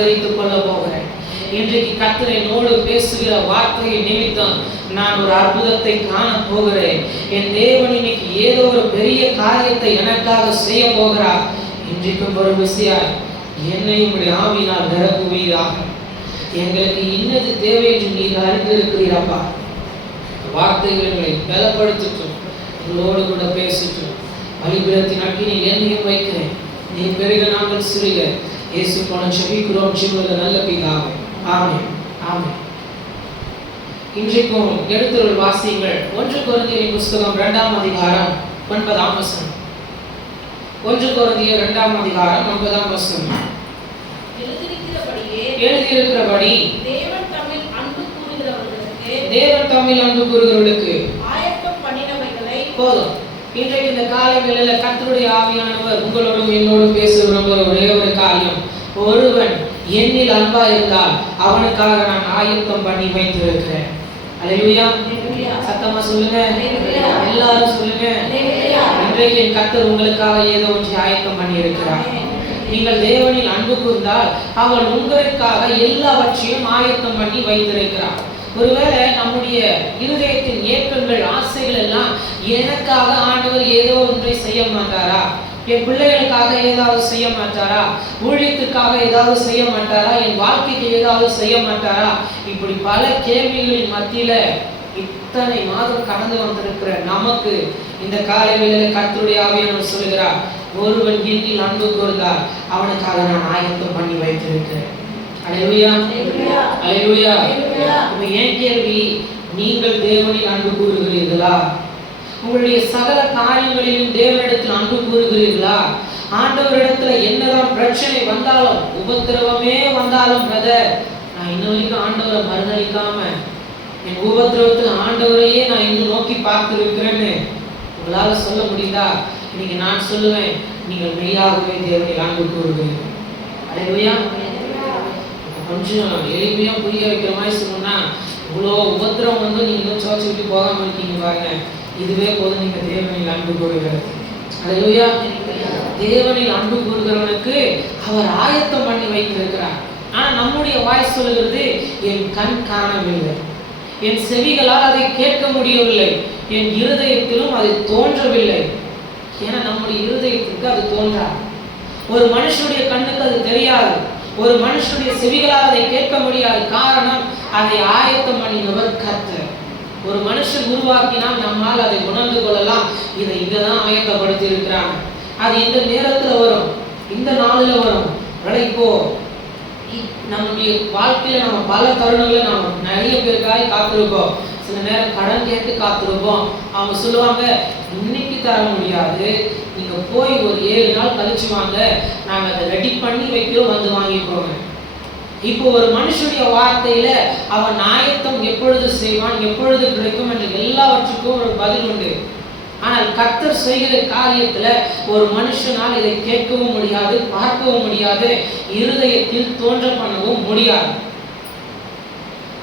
தெரிந்து கொள்ள போகிறேன். இன்றைக்கு கர்த்தர் என்னோடு பேசுகிற வார்த்தையை நிமித்தம் நான் ஒரு அற்புதத்தை காண போகிறேன். என் தேவன் இன்னைக்கு ஏதோ ஒரு பெரிய காரியத்தை எனக்காக செய்ய போகிறார். இன்றைக்கும் ஒரு விஷயம் என்னை உங்களுடைய ஆவியினால் நிரப்புவீராக. எங்களுக்கு இன்னது தேவை என்று நீர் அறிந்திருக்கிறீரப்பா. வார்த்தைகளை பலப்படுத்தட்டும், உங்களோடு கூட பேசட்டும். பலிபீடத்தின் அக்கினியில் என்னையும் வைக்கிறேன், நீ பெருக நாங்கள் சிறுக. இயேசு போன செபிக்கிறோம் ஜீவனுள்ள நல்ல பிதாவே, ஆமென் ஆமென். இன்றைக்கும் எடுத்துரைகள் வாசியுங்கள். 1 கொரிந்தியரின் புஸ்தகம் 2ஆம் அதிகாரம் 9ஆம் வசனம். 1 கொரிந்தியர் 2ஆம் அதிகாரம் 9ஆம் வசனம். எழுதியிருக்கிறபடி தேவன் தம்மில் அன்பு கூறுகிறவர்களுக்கு ஆயத்தம் பண்ணினவைகளை போதும். இன்றைக்கு இந்த காலைகளில் கர்த்தருடைய ஆவியானவர் உங்களோடும் என்னோடும் பேச விரும்புகிற ஒரே ஒரு காரியம், ஒருவன் என்னில் அன்பா இருந்தால் அவனுக்காக நான் ஆயத்தம் பண்ணி வைத்திருக்கிறேன். அல்லேலூயா. சத்தமா சொல்லுங்க, எல்லாரும் சொல்லுங்க. இன்றைக்கு என் கர்த்தர் உங்களுக்காக ஏதோ ஒன்று ஆயத்தம் பண்ணி இருக்கிறார். நீங்கள் தேவனில் அன்பு கூர்ந்தால் அவர் உங்களுக்காக எல்லாவற்றையும் ஆயத்தம் பண்ணி வைத்திருக்கிறார். ஒருவேளை நம்முடைய இருதயத்தின் ஏக்கங்கள் ஆசைகள் எல்லாம், எனக்காக ஆண்டவர் ஏதோ ஒன்றை செய்ய மாட்டாரா, என் பிள்ளைகளுக்காக ஏதாவது செய்ய மாட்டாரா, ஊழியத்துக்காக ஏதாவது செய்ய மாட்டாரா, என் வாழ்க்கைக்கு ஏதாவது செய்ய மாட்டாரா, இப்படி பல கேள்விகளின் மத்தியில இத்தனை மாதம் கடந்து வந்திருக்கிற நமக்கு இந்த காலைகளில் கர்த்தருடைய ஆவியானவர் சொல்கிறார், ஒருவன் என்னில் அன்பு கூர்ந்தால் அவனுக்காக நான் ஆயத்தம் பண்ணி வைத்திருக்கிறேன். அல்லேலூயா அல்லேலூயா. இப்ப ஏன் கேள்வி, நீங்கள் தேவனில் அன்பு கூறுகிறீர்களா? உங்களுடைய சகல காரியங்களிலும் தேவனிடத்தில் அன்பு கூறுகிறீர்களா? ஆண்டவரிடத்துல என்னதான் பிரச்சனை வந்தாலும், உபத்திரவமே வந்தாலும் பிரதர், நான் இன்ன வரைக்கும் ஆண்டவரை மறுதளிக்காம என் உபத்திரவத்துல ஆண்டவரையே நான் இன்னும் நோக்கி பார்த்து இருக்கிறேன்னு உங்களால சொல்ல முடியுதா? இன்னைக்கு நான் சொல்லுவேன், நீங்கள் மெய்யாகவே தேவனில் அன்பு கூறுகிறீர்கள். அல்லேலூயா. கொஞ்சம் எளிமையா புரிய வைக்கிற மாதிரி சொல்லணும்னா, இவ்வளோ உபத்திரம் வந்து நீங்க இன்னும் சோச்சு விட்டு போகாம இருக்கீங்க பாருங்க, இதுவே போதும் நீங்க தேவனில் அன்பு கூறுகிறது. அல்லேலூயா. தேவனில் அன்பு கூறுகிறவனுக்கு அவர் ஆயத்தம் பண்ணி வைத்திருக்கிறார். ஆனா நம்முடைய வாய் சொல்லுகிறது, என் கண் காணவில்லை, என் செவிகளால் அதை கேட்க முடியவில்லை, என் இருதயத்திலும் அது தோன்றவில்லை. ஏன்னா நம்முடைய இருதயத்துக்கு அது தோன்றாது. ஒரு மனுஷனுடைய கண்ணுக்கு அது தெரியாது, ஒரு மனுஷனுடைய செவிகளால் அதை கேட்க முடியாது. காரணம், அதை ஆயத்தம் பண்ணினவர் கர்த்தர். ஒரு மனுஷன் உருவாக்கினால் நம்மால் அதை உணர்ந்து கொள்ளலாம், இதை இங்கதான் ஆயத்தப்படுத்தி இருக்கிறாங்க, அது இந்த நேரத்துல வரும், இந்த நாளில் வரும். இப்போ நம்முடைய வாழ்க்கையில நம்ம பல தருணங்களை நம்ம நிறைய பேருக்காக காத்திருக்கோம். சில நேரம் கடன் கேட்டு காத்திருப்போம். அவங்க சொல்லுவாங்க, இன்னைக்கு தர முடியாது, நீங்க போய் ஒரு 7 நாள் கழிச்சு வாங்க, நாங்க அதை ரெடி பண்ணி வைக்கிறோம், வந்து வாங்கிக்கோங்க. இப்போ ஒரு மனுஷனுடைய வார்த்தையில அவன் ஆயத்தம் எப்பொழுது செய்வான், எப்பொழுது கிடைக்கும் என்று எல்லாவற்றுக்கும் ஒரு பதில் உண்டு. ஆனால் கர்த்தர் செய்கிற காரியத்துல ஒரு மனுஷனால் இதை கேட்கவும் முடியாது, பார்க்கவும் முடியாது, இருதயத்தில் தோன்ற பண்ணவும் முடியாது.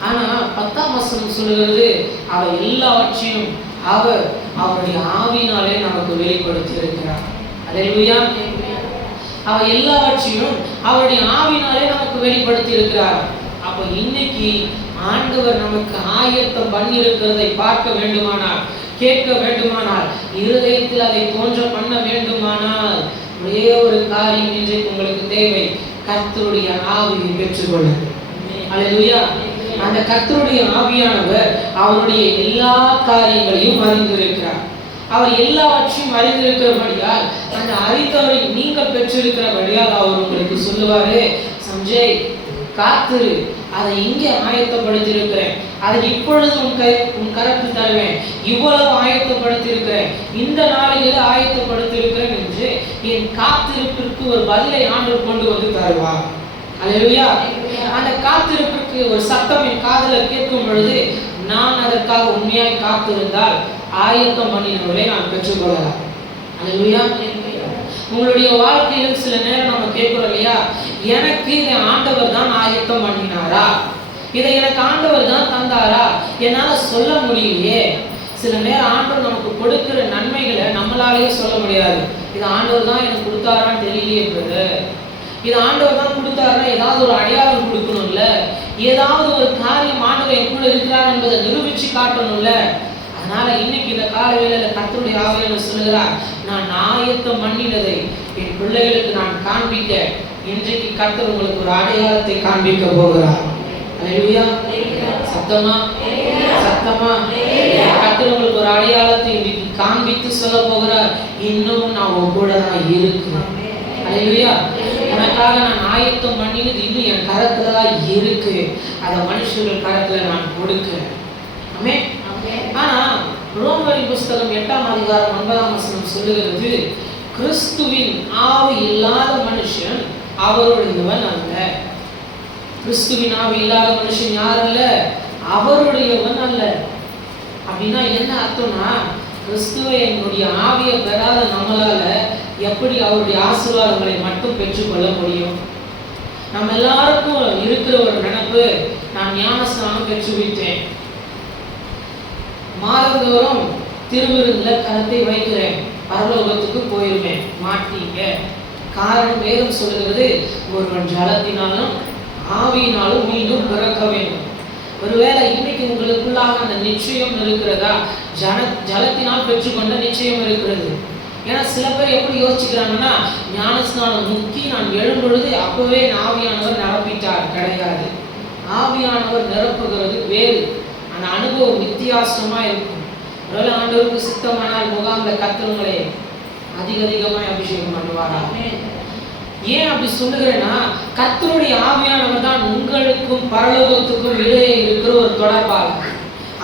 ஆனா 10ஆம் வசனம் சொல்லுகிறது, அவர் எல்லாவற்றையும் அவர் அவருடைய ஆவியினாலே நமக்கு வெளிப்படுத்தி இருக்கிறார். அல்லேலூயா. அவர் எல்லாவற்றையும் அவருடைய ஆவியினாலே நமக்கு வெளிப்படுத்தி இருக்கிறார். அப்ப இன்னைக்கு ஆண்டவர் நமக்கு ஆயத்தம் பண்ணி இருக்கிறதை பார்க்க வேண்டுமானால், கேட்க வேண்டுமானால், இருதயத்தில் அதை தோன்ற பண்ண வேண்டுமானால், ஒரே ஒரு காரியம் இன்றைக்கு உங்களுக்கு தேவை, கர்த்தருடைய ஆவியை பெற்றுக்கொள்ளுங்கள். அல்லேலூயா. அந்த கர்த்தருடைய ஆவியானவர் அவருடைய எல்லா காரியங்களையும் அறிந்திருக்கிறார். அவர் எல்லாவற்றையும் அறிந்திருக்கிறபடியால், அந்த அறிந்தவரை நீங்கள் பெற்றிருக்கிறபடியால் அவர் உங்களுக்கு சொல்லுவாரு, சஞ்சய் காத்திரு, அதை இங்கே ஆயத்தப்படுத்தி இருக்கிறேன், அதை இப்பொழுது உன் கரத்தில் தருவேன், இவ்வளவு ஆயத்தப்படுத்தி இருக்கிறேன், இந்த நாளில் ஆயத்தப்படுத்தி இருக்கிறேன் என்று என் காத்திருப்பிற்கு ஒரு பதிலை ஆண்டவர் கொண்டு வந்து தருவார். அல்லேலூயா. அந்த காத்திருப்பிற்கு ஒரு சத்தம் என் காதில் கேட்கும் பொழுது, நான் அதற்காக உண்மையாய் காத்திருந்தால் ஆயத்தம் பண்ணினவர்களை நான் பெற்றுக்கொள்ளலாம். அல்லேலூயா. உங்களுடைய வாழ்க்கையிலும் சில நேரம் நம்ம கேட்கிறோம் இல்லையா, எனக்கு இதை ஆண்டவர் தான் ஆயத்தம் பண்ணினாரா, இதை எனக்கு ஆண்டவர் தான் தந்தாரா, என்னால சொல்ல முடியலையே. சில நேரம் ஆண்டவர் நமக்கு கொடுக்கிற நன்மைகளை நம்மளாலேயே சொல்ல முடியாது. இது ஆண்டவர் தான் எனக்கு கொடுத்தாரான்னு தெரியலையே, இது ஆண்டவர் தான் கொடுத்தாருன்னா ஏதாவது ஏதாவது ஒரு அடையாளம் கொடுக்கணும்ல, ஏதாவது ஒரு காரியம் ஆண்டவர் என் கூட இருக்கிறார் என்பதை நிரூபிச்சு காட்டணும்ல. அதனால இன்னைக்கு இந்த கால வேளையில கர்த்தருடைய ஆவியானவர் சொல்லுகிறார், நான் ஆயத்தம் பண்ணினதை என் பிள்ளைகளுக்கு நான் காண்பிக்க இன்றைக்கு கர்த்தர் உங்களுக்கு ஒரு அடையாளத்தை காண்பிக்க போகிறார். அல்லேலூயா. சத்தமா சத்தமா கர்த்தர் உங்களுக்கு ஒரு அடையாளத்தை இன்றைக்கு காண்பித்து சொல்ல போகிறார், இன்னும் நான் உன் கூட தான் இருக்கிறேன். அல்லேலூயா. உனக்காக நான் ஆயத்தம் பண்ணினது இன்னும் என் கரத்துல தான் இருக்கு, அதை மனுஷர்கள் கரத்துல நான் கொடுக்கிறேன். ஆமென். ஆனா ரோமரின் புஸ்தகம் 8ஆம் அதிகாரம் 9ஆம் வசனம் சொல்லுகிறது, கிறிஸ்துவின் ஆவி இல்லாத மனுஷன் அவருடையவன் அல்ல. கிறிஸ்துவின் ஆவி இல்லாத மனுஷன் யார் அல்ல? அவருடையவன் அல்ல. அப்படின்னா என்ன அர்த்தம்னா, கிறிஸ்துவை என்னுடைய ஆவியை பெறாத நம்மளால எப்படி அவருடைய ஆசீர்வாதங்களை மட்டும் பெற்றுக்கொள்ள முடியும்? நம்ம எல்லாருக்கும் இருக்கிற ஒரு நினைப்பு, நான் ஞானஸ்நானம் பெற்றுவிட்டேன், மாதந்தோறும் திருவிருந்துல கரத்தை வைக்கிறேன், பரலோகத்துக்கு போயிருவேன். மாட்டீங்க. காரணம் வேதம் சொல்லுகிறது, ஒருவன் ஜலத்தினாலும் ஆவியினாலும் மீண்டும் பிறக்க வேண்டும். ஒருவேளை இன்னைக்கு உங்களுக்குள்ளாக அந்த நிச்சயம் இருக்கிறதா? ஜலத்தினால் பெற்றுக்கொண்ட நிச்சயம் இருக்கிறது. ஏன்னா சில பேர் எப்படி யோசிச்சுக்கிறாங்கன்னா, ஞானஸ்நானம் முக்கி நான் எழும்பொழுது அப்பவே ஆவியானவர் நிரப்பிட்டார். கிடையாது. ஆவியானவர் நிரப்புகிறது வேறு, அந்த அனுபவம் வித்தியாசமா இருக்கும். ஒருவேளை ஆண்டவருக்கு சித்தமானால் முகாம்ல கர்த்தருங்களே அதிகமாய் அபிஷேகம் பண்ணுவாரா? ஏன் அப்படி சொல்லுகிறேன்னா, கர்த்தருடைய ஆவியானவர் தான் உங்களுக்கும் பரலோகத்துக்கும் இடையே இருக்கிற ஒரு தொடர்பாளர்.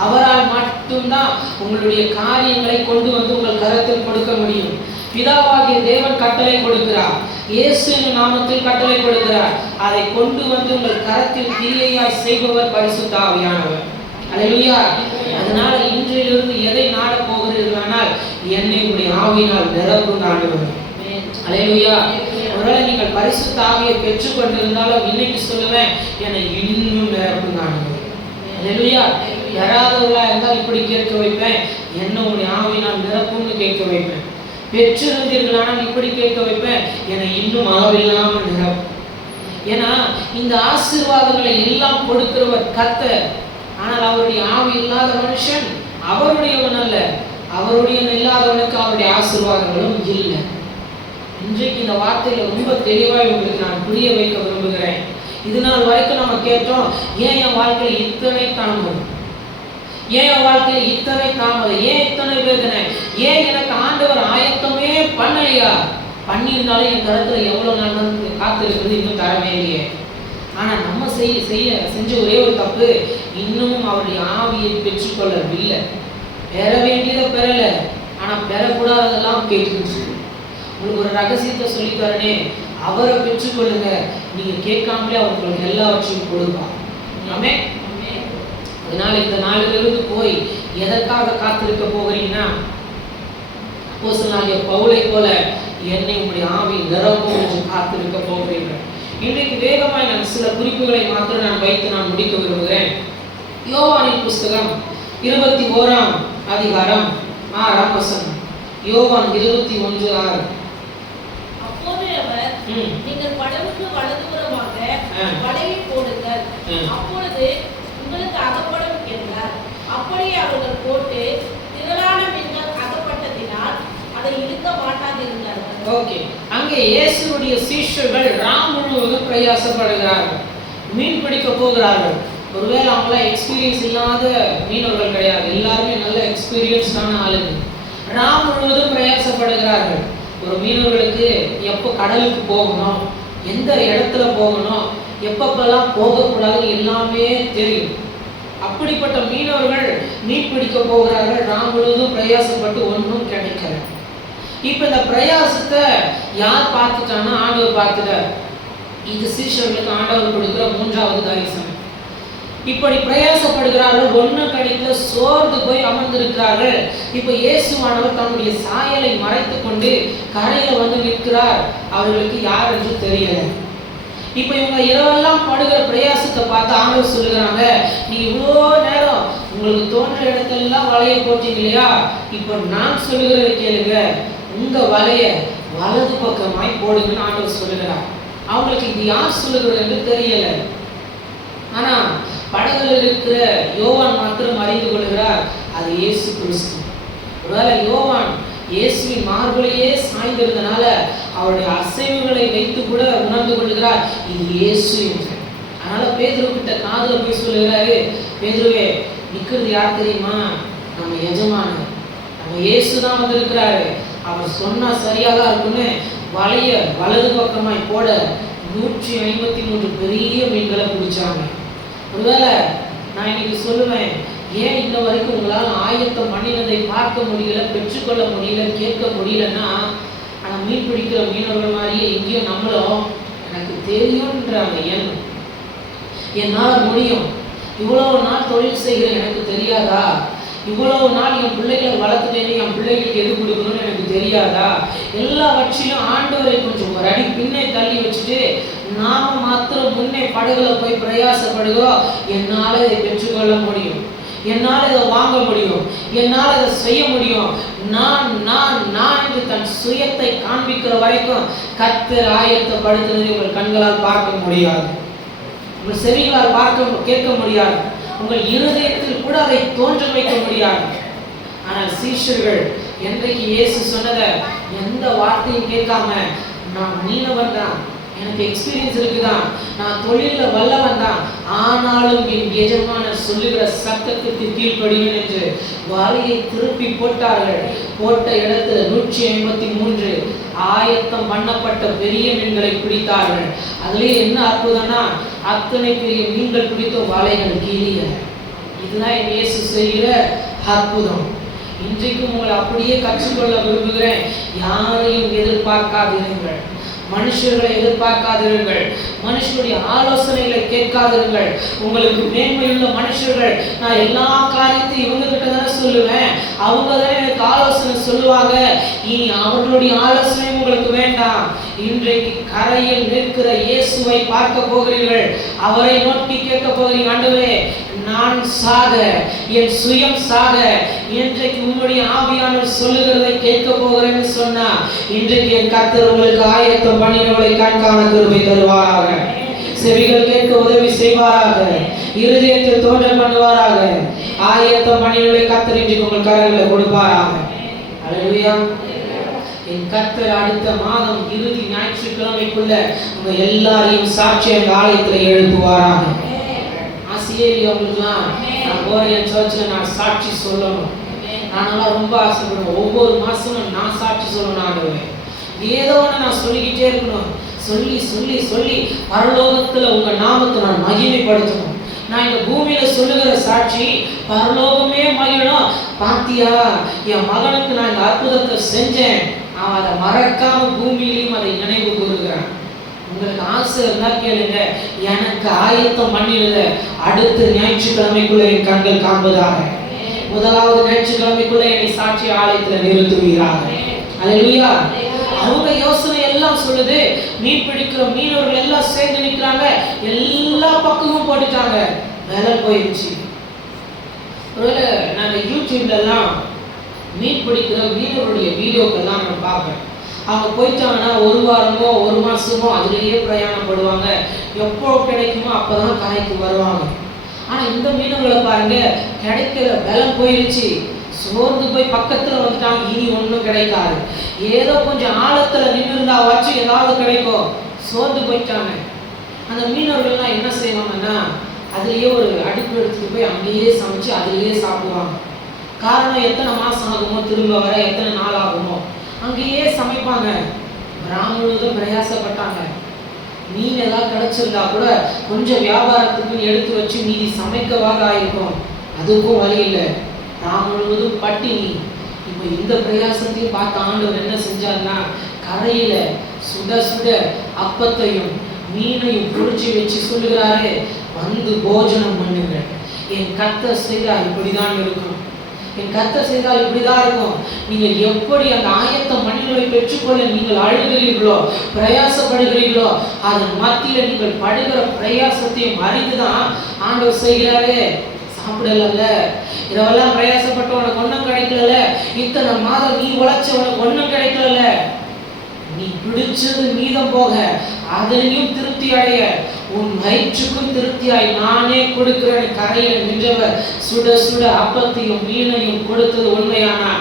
அவரால் மட்டும்தான் உங்களுடைய காரியங்களை கொண்டு வந்து உங்கள் கரத்தில் கொடுக்க முடியும். பிதாவாகிய தேவன் கட்டளை கொடுக்கிறார், இயேசுவின் நாமத்தில் கட்டளை கொடுக்கிறார், அதை கொண்டு வந்து உங்கள் கரத்தில் கிரியையாய் செய்பவர் பரிசுத்த ஆவியானவர். அல்லேலூயா. அதனால இன்றிலிருந்து எதை நாட போகிறீர்களானால், என்னை உடைய ஆவியினால் நிரப்பும் ஆண்டவர். அல்லேலூயா. ஒருவேளை நீங்கள் பரிசுத்த ஆவியை பெற்றுக் கொண்டிருந்தாலும் இன்னைக்கு சொல்லுவேன், என்னை இன்னும் நிரப்பும் ஆண்டவர். அல்லேலூயா. யாராவதுள்ளா இருந்தால் இப்படி கேட்க வைப்பேன், என்ன உடைய ஆவியினால் நிரப்பும்னு கேட்க வைப்பேன். பெற்றிருந்தீர்களானால் இப்படி கேட்க வைப்பேன், என்னை இன்னும் அளவில்லாமல் நிரப்பும். ஏன்னா இந்த ஆசீர்வாதங்களை எல்லாம் கொடுக்கிறவர் கர்த்தர். ஆனால் அவருடைய ஆவி இல்லாத மனுஷன் அவருடையவன் அல்ல. அவருடைய இல்லாதவனுக்கு அவருடைய ஆசீர்வாதங்களும் இல்லை. இன்றைக்கு இந்த வார்த்தையில ரொம்ப தெளிவாக உங்களுக்கு நான் புரிய வைக்க விரும்புகிறேன். இது நாள் வரைக்கும் நம்ம கேட்டோம், ஏன் என் வாழ்க்கையில் இத்தனை தாமதம், ஏன் என் வாழ்க்கையில் இத்தனை தாமதம், ஏன் இத்தனை வேதனை, ஏன் எனக்கு ஆண்டவர் ஆயத்தமே பண்ணலையா? பண்ணியிருந்தாலும் என் கருத்துல எவ்வளவு நாள் காத்திருக்கிறது, இன்னும் தரவே இல்லையே. ஆனா நம்ம செஞ்ச ஒரே ஒரு தப்பு, இன்னமும் அவருடைய ஆவியை பெற்றுக்கொள்ளவில்லை. பெற வேண்டியதை பெறல, ஆனா பெறக்கூடாததெல்லாம் கேட்குது. உங்களுக்கு ஒரு ரகசியத்தை சொல்லி தரனே, அவரை பெற்றுக்கொள்ளுங்க. நீங்க கேட்காமலே அவர் உங்களுக்கு எல்லாவற்றையும் கொடுப்பார். ஆமென். அதனால இந்த நாளிலிருந்து போய் எதற்காக காத்திருக்க போகிறீங்கன்னா, அப்போஸ்தலனாகிய பவுலை போல என்னை உங்களுடைய ஆவி நிரப்பும் என்று காத்திருக்க போகிறீர்கள். இன்றைக்கு வேகமாய் நான் சில குறிப்புகளை மாத்திரம் நான் வைத்து நான் முடிக்க விரும்புகிறேன். யோவானின் புஸ்தகம் 21ஆம் அதிகாரம் 6ஆம் வசனம். யோவான் 21:6. அப்போது அவர், நீங்கள் படகுக்கு வலதுபுறமாக வலையை போடுங்கள், அப்பொழுது உங்களுக்கு அகப்படும் என்றார். அப்படியே அவர்கள் போட்டு திரளான மீன்கள் அகப்பட்டதினால் அதை இழுக்க மாட்டாதிருந்தார்கள். ஓகே, அங்கே இயேசுவுடைய சீஷர்கள் ராம் முழுவதும் பிரயாசப்படுகிறார்கள், மீன் பிடிக்க போகிறார்கள். ஒருவேளை அவங்கள எக்ஸ்பீரியன்ஸ் இல்லாத மீனவர்கள் கிடையாது, எல்லாருமே நல்ல எக்ஸ்பீரியன்ஸ்டான ஆளுங்க. ராம் முழுவதும் பிரயாசப்படுகிறார்கள். ஒரு மீனவர்களுக்கு எப்போ கடலுக்கு போகணும், எந்த இடத்துல போகணும், எப்பப்பெல்லாம் போகக்கூடாது எல்லாமே தெரியும். அப்படிப்பட்ட மீனவர்கள் மீன் பிடிக்க போகிறார்கள். ராம் முழுவதும் பிரயாசப்பட்டு ஒன்றும் கிடைக்கல. இப்ப இந்த பிரயாசத்தை யார் பார்த்துட்டான்னா, ஆண்டவர் பார்த்துட்டார். இது சீஷர்களுக்கு ஆண்டவர் கொடுக்கிற 3வது தரிசனம். இப்படி பிரயாசப்படுகிறார்கள், ஒன்றும் கிடைக்கல, சோர்ந்து போய் அமர்ந்திருக்கிறார்கள். இப்ப இயேசுவானவர் தன்னுடைய சாயலை மறைத்து கொண்டு கரையில வந்து நிற்கிறார். அவர்களுக்கு யார் என்று தெரியல. இப்ப இவங்க இரவெல்லாம் படுகிற பிரயாசத்தை பார்த்து ஆண்டவர் சொல்லுகிறாங்க, நீ இவ்வளோ நேரம் உங்களுக்கு தோன்ற இடத்தெல்லாம் வலையை போட்டீங்க இல்லையா, இப்ப நான் சொல்லுகிறத கேளுங்க, உங்க வலைய வலது பக்கமாய் போடுங்கன்னு ஆண்டவர் சொல்லுகிறார். அவங்களுக்கு இது யார் சொல்லுகிறது என்று தெரியல. ஆனா படகுல இருக்கிற யோவான் மாத்திரம் அறிந்து கொள்கிறார், அது இயேசு கிறிஸ்து. ஒருவேளை யோவான் இயேசுவின் மார்பிலேயே சாய்ந்திருந்தனால அவருடைய அசைவுகளை வைத்து கூட உணர்ந்து கொள்கிறார் இது இயேசு என்று. அதனால பேதுரு கிட்ட காதுல போய் சொல்லுகிறாரு, பேதுருவே நிக்கிறது யார் தெரியுமா? நம்ம எஜமானர், நம்ம இயேசு தான் வந்திருக்கிறாரு. அவர் சொன்னா சரியாதான் இருக்குன்னு வலைய வலது பக்கமாய் போட 153 பெரிய மீன்களை பிடிச்சாங்க. ஒருவேளை நான் இன்னைக்கு சொல்லுவேன், ஏன் இன்ன வரைக்கும் உங்களால் ஆயத்தம் பண்ணினதை பார்க்க முடியல, பெற்றுக்கொள்ள முடியல, கேட்க முடியலன்னா, ஆனால் மீன் பிடிக்கிற மீனவர்கள் மாதிரியே எங்கேயும் நம்மளும் எனக்கு தெரியும்ன்றாங்க. என்னால் முடியும், இவ்வளவு நாள் தொழில் செய்கிறேன் எனக்கு தெரியாதா? இவ்வளவு நாள் என் பிள்ளைகளை வளர்த்துட்டேன்னு என் பிள்ளைகளுக்கு எது கொடுக்கணும்னு எனக்கு தெரியாதா? எல்லாவற்றிலும் ஆண்டவரை கொஞ்சம் ஒரு அடி பின்னை தள்ளி வச்சுட்டு நாம மாத்திரம் முன்னே படகுல போய் பிரயாசப்படுகிறோம். என்னால் இதை பெற்றுக்கொள்ள முடியும், என்னால் இதை வாங்க முடியும், என்னால் இதை செய்ய முடியும், நான் நான் நான் என்று தன் சுயத்தை காண்பிக்கிற வரைக்கும் கர்த்தர் ஆயத்தப்படுத்துவதை உங்கள் கண்களால் பார்க்க முடியாது, உங்கள் செவிகளால் பார்க்க கேட்க முடியாது, உங்கள் இருதயத்தில் கூட அதை தோன்ற வைக்க முடியாது. ஆனால் சீஷர்கள் என்றைக்கு இயேசு சொன்னதை எந்த வார்த்தையும் கேட்காம, நான் மீனவன் தான், எனக்கு எக்ஸ்பீரியன்ஸ் இருக்குதான், நான் தொழிலில் வல்லவன் தான், ஆனாலும் என் எஜமானர் சொல்லுகிற சத்தத்துக்கு கீழ்ப்படிவேன் என்று வலையை திருப்பி போட்டார்கள். போட்ட இடத்துல 153 ஆயத்தம் பண்ணப்பட்ட பெரிய மீன்களை பிடித்தார்கள். அதுலேயே என்ன அற்புதம்னா, அத்தனை பெரிய மீன்கள் பிடித்த வலைகள் கீழிய. இதுதான் என் இயேசு செய்கிற அற்புதம். இன்றைக்கும் உங்களை அப்படியே கற்றுக்கொள்ள விரும்புகிறேன். யாரையும் எதிர்பார்க்காதீர்கள், மனுஷர்களை எதிர்பார்க்காதீர்கள், மனுஷனுடைய ஆலோசனைகளை கேட்காதீர்கள். உங்களுக்கு மேன்மையுள்ள மனுஷர்கள், நான் எல்லா காரியத்தையும் இவங்க கிட்ட தானே சொல்லுவேன், அவங்க தானே எனக்கு ஆலோசனை சொல்லுவாங்க, இனி அவர்களுடைய ஆலோசனை உங்களுக்கு வேண்டாம். இன்றைக்கு கரையில் நிற்கிற இயேசுவை பார்க்க போகிறீர்கள், அவரை நோக்கி கேட்க போகிறீங்க, ஆண்டவரே நான் சாக, என் சுயம் சாக, இன்றைக்கு உம்முடைய ஆவியானவர் சொல்லுகிறதை கேட்க போகிறேன்னு சொன்னா, இன்றைக்கு என் கர்த்தர் உங்களுக்கு ஆயத்தம் பண்ணினவளை கண்காண கிருபை தருவாராக, செவிகள் கேட்க உதவி செய்வாராக, இருதயத்தில் தோன்றல் பண்ணுவாராக. ஆயத்தம் பண்ணினவளை கர்த்தர் இன்றைக்கு உங்கள் கரங்களை கொடுப்பாராக. அல்லேலூயா. என் கர்த்தர் அடுத்த மாதம் இறுதி ஞாயிற்றுக்கிழமைக்குள்ள உங்க எல்லாரையும் சாட்சி அந்த ஆலயத்தில் எழுப்புவாராக. அவங்களுக்குலாம் நான் போறேன், என் சர்ச்சில் நான் சாட்சி சொல்லணும், நானெல்லாம் ரொம்ப ஆசைப்படுவேன். ஒவ்வொரு மாசமும் நான் சாட்சி சொல்லணும் ஆண்டவரே, ஏதோ ஒன்று நான் சொல்லிக்கிட்டே இருக்கணும். சொல்லி சொல்லி சொல்லி பரலோகத்தில் உங்க நாமத்தை நான் மகிமைப்படுத்தணும். நான் இந்த பூமியில சொல்லுகிற சாட்சி பரலோகமே மகிழணும். பாத்தியா, என் மகனுக்கு நான் இந்த அற்புதத்தை செஞ்சேன், அவன் அதை மறக்காம பூமியிலையும் அதை நினைவு கூறுகிறான். உங்களுக்கு ஆசை இருந்தா கேளுங்க, எனக்கு ஆயத்தம் பண்ணிடுங்க. அடுத்த ஞாயிற்றுக்கிழமைக்குள்ள என் கண்கள் காண்பதாக. முதலாவது ஞாயிற்றுக்கிழமைக்குள்ள என்னை சாட்சி ஆலயத்தில் நிறுத்துவீராக. அல்லேலூயா. அவங்க யோசனை எல்லாம் சொல்லுது, மீன் பிடிக்கிற மீனவர்கள் எல்லாம் சேர்ந்து நிற்கிறாங்க, எல்லா பக்கமும் போட்டுட்டாங்க, வேலை போயிடுச்சு. ஒருவேளை நாங்கள் யூடியூப்ல எல்லாம் மீன் பிடிக்கிற மீனவருடைய வீடியோக்கெல்லாம் நான் பார்ப்பேன். அவங்க போயிட்டாங்கன்னா 1 வாரமோ 1 மாசமோ அதுலேயே பிரயாணப்படுவாங்க, எப்போ கிடைக்குமோ அப்போதான் கரைக்கு வருவாங்க. ஆனால் இந்த மீனவர்களை பாருங்க, கிடைக்கிற பலம் போயிடுச்சு, சோர்ந்து போய் பக்கத்தில் வந்துட்டாங்க, இனி ஒன்றும் கிடைக்காது. ஏதோ கொஞ்சம் ஆழத்தில் நின்று இருந்தாவாச்சும் ஏதாவது கிடைக்கும், சோர்ந்து போயிட்டாங்க. அந்த மீனவர்கள்லாம் என்ன செய்வாங்கன்னா, அதுலேயே ஒரு அடுப்பு எடுத்துட்டு போய் அங்கேயே சமைச்சு அதுலேயே சாப்பிடுவாங்க. காரணம், எத்தனை மாதம் ஆகுமோ, திரும்ப வர எத்தனை நாள் ஆகுமோ, அங்கேயே சமைப்பாங்க. முழுவதும் பிரயாசப்பட்டாங்க. மீன் ஏதாவது கிடைச்சிருந்தா கூட கொஞ்சம் வியாபாரத்துக்கு எடுத்து வச்சு மீதி சமைக்கவாக ஆயிருக்கும், அதுக்கும் வழி இல்லை. முழுவதும் பட்டினி. இப்போ இந்த பிரயாசத்தையும் பார்த்து ஆண்டவர் என்ன செஞ்சாருன்னா, கரையில சுட சுட அப்பத்தையும் மீனையும் பொறிச்சு வச்சு சொல்லுகிறாரு, வந்து போஜனம் பண்ணுங்க. என் கர்த்தர் செய்தா இப்படிதான் இருக்கும், என் கர்த்தர் செய்தால் இப்படிதான் இருக்கும். நீங்கள் எப்படி அந்த ஆயத்தம் மனிதர்களை பெற்றுக்கொள்ள நீங்கள் அழுகிறீர்களோ, பிரயாசப்படுகிறீர்களோ, அதன் மத்தியில் நீங்கள் படுகிற பிரயாசத்தையும் அறிந்துதான் ஆண்டவர் செய்கிறாரு. சாப்பிடல, இதெல்லாம் பிரயாசப்பட்ட உனக்கு ஒன்றும் கிடைக்கல, இத்தனை மாதம் நீ உழைச்ச உனக்கு ஒன்றும் கிடைக்கல, நீ பிடிச்சது மீதம் போக அதிலையும் திருப்தி அடைய உன் வயிற்றுக்கும் திருப்தியாய் நானே கொடுக்கிறேன். கரையில் நின்றவர் சுட சுட அப்பத்தையும் மீனையும் கொடுத்தது உண்மையானா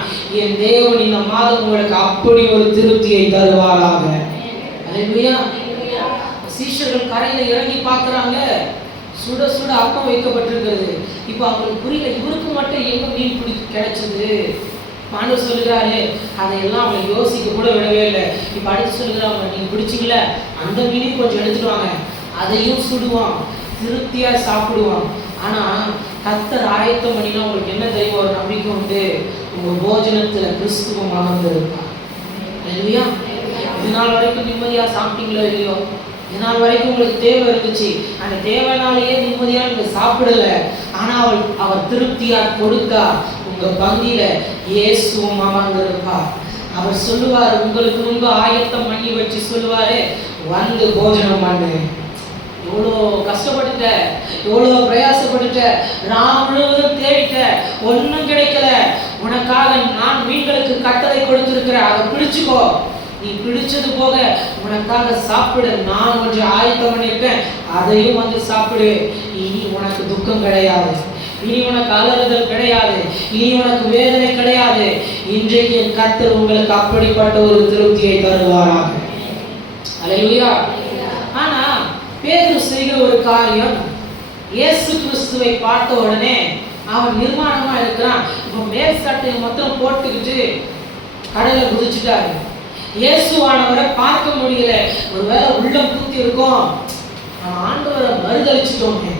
என் தேவன் இந்த மாதம் உங்களுக்கு அப்படி ஒரு திருப்தியை தருவாராக. அல்லேலூயா. சீஷர்கள் கரையில இறங்கி பார்க்கறாங்க, சுட சுட அப்பம் வைக்கப்பட்டிருக்கிறது. இப்போ அவங்களுக்கு புரியல, இவருக்கு மட்டும் எங்க மீன் பிடி கிடைச்சது. ஆண்டவர் சொல்லுகிறாரு, அதையெல்லாம் அவங்க யோசிக்க கூட விடவே இல்லை. இப்போ அடுத்து சொல்லுகிறாங்க, நீங்க பிடிச்சிங்கள அந்த மீனையும் கொஞ்சம் எடுத்துட்டு வாங்க, அதையும் சுடுவான், திருப்தியா சாப்பிடுவான். ஆனா கர்த்தர் ஆயத்தம் பண்ணினா உங்களுக்கு என்ன தெரியும், ஒரு நம்பிக்கை உண்டு, உங்க போஜனத்துல கிறிஸ்துவ மகந்திருப்பார். இல்லையா? இது நாள் வரைக்கும் நிம்மதியா சாப்பிட்டீங்களோ இல்லையோ, இது நாள் வரைக்கும் உங்களுக்கு தேவை இருந்துச்சு, அந்த தேவைனாலேயே நிம்மதியா நீங்க சாப்பிடல. ஆனா அவர் திருப்தியா கொடுத்தா உங்க பந்தியில இயேசுவும் அமர்ந்திருப்பார். அவர் சொல்லுவார், உங்களுக்கு முன்பு ஆயத்தம் பண்ணி வச்சு சொல்லுவாரு, வந்து போஜனம் பண்ணு. எவ்வளோ கஷ்டப்பட்டுட்ட, எவ்வளோ பிரயாசப்பட்டுட்ட, நான் முழுவதும் தேடிட்ட, ஒன்றும் கிடைக்கல. உனக்காக நான் மீன்களுக்கு கட்டளை கொடுத்திருக்கிறேன், அதை பிடிச்சுக்கோ. நீ பிடிச்சது போக உனக்காக சாப்பிடு, நான் கொஞ்சம் ஆயத்தம் பண்ணியிருக்கேன், அதையும் வந்து சாப்பிடு. இனி உனக்கு துக்கம் கிடையாது, இனி உனக்கு அலறுதல் கிடையாது, இனி உனக்கு வேதனை கிடையாது. இன்றைக்கு என் கர்த்தர் உங்களுக்கு அப்படிப்பட்ட ஒரு திருப்தியை தருவாராக. அல்லேலூயா. ஆனா பேதுரு செய்கிற ஒரு காரியம், இயேசு கிறிஸ்துவை பார்த்த உடனே அவன் நிர்மாணமா இருக்கிறான். இப்போ மேல் சட்டையை மொத்தம் போட்டுக்கிட்டு கடலை குதிச்சுட்டாரு. இயேசுவானவரை பார்க்க முடியல. ஒருவேளை உள்ளம் பூத்தி இருக்கும், நம்ம ஆண்டவரை மறுதளிச்சிட்டோமே,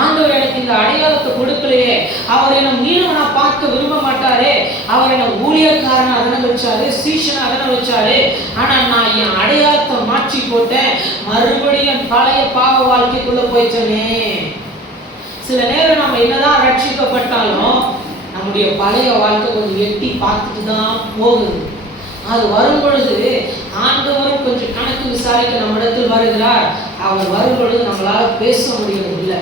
ஆண்டவர் எனக்கு இந்த அடையாளத்தை கொடுக்கலையே, அவர் என்ன மீனவனா பார்க்க விரும்ப மாட்டாரே, அவர் என்ன ஊழியக்காரனா அதனை வச்சாரு, சீஷனா அதனை வச்சாரு, ஆனா நான் என் அடையாளத்தை மாற்றி போட்டேன், மறுபடியும் பழைய பாவ வாழ்க்கைக்குள்ள போயிட்டேனே. சில நேரம் நம்ம என்னதான் ரட்சிக்கப்பட்டாலும் நம்முடைய பழைய வாழ்க்கை கொஞ்சம் எட்டி பார்த்துட்டு தான் போகுது. அது வரும் பொழுது ஆண்டவரும் கொஞ்சம் கணக்கு விசாரிக்க நம்மிடத்தில் வருகிறார். அவர் வரும் பொழுது நம்மளால பேச முடியவில்லை.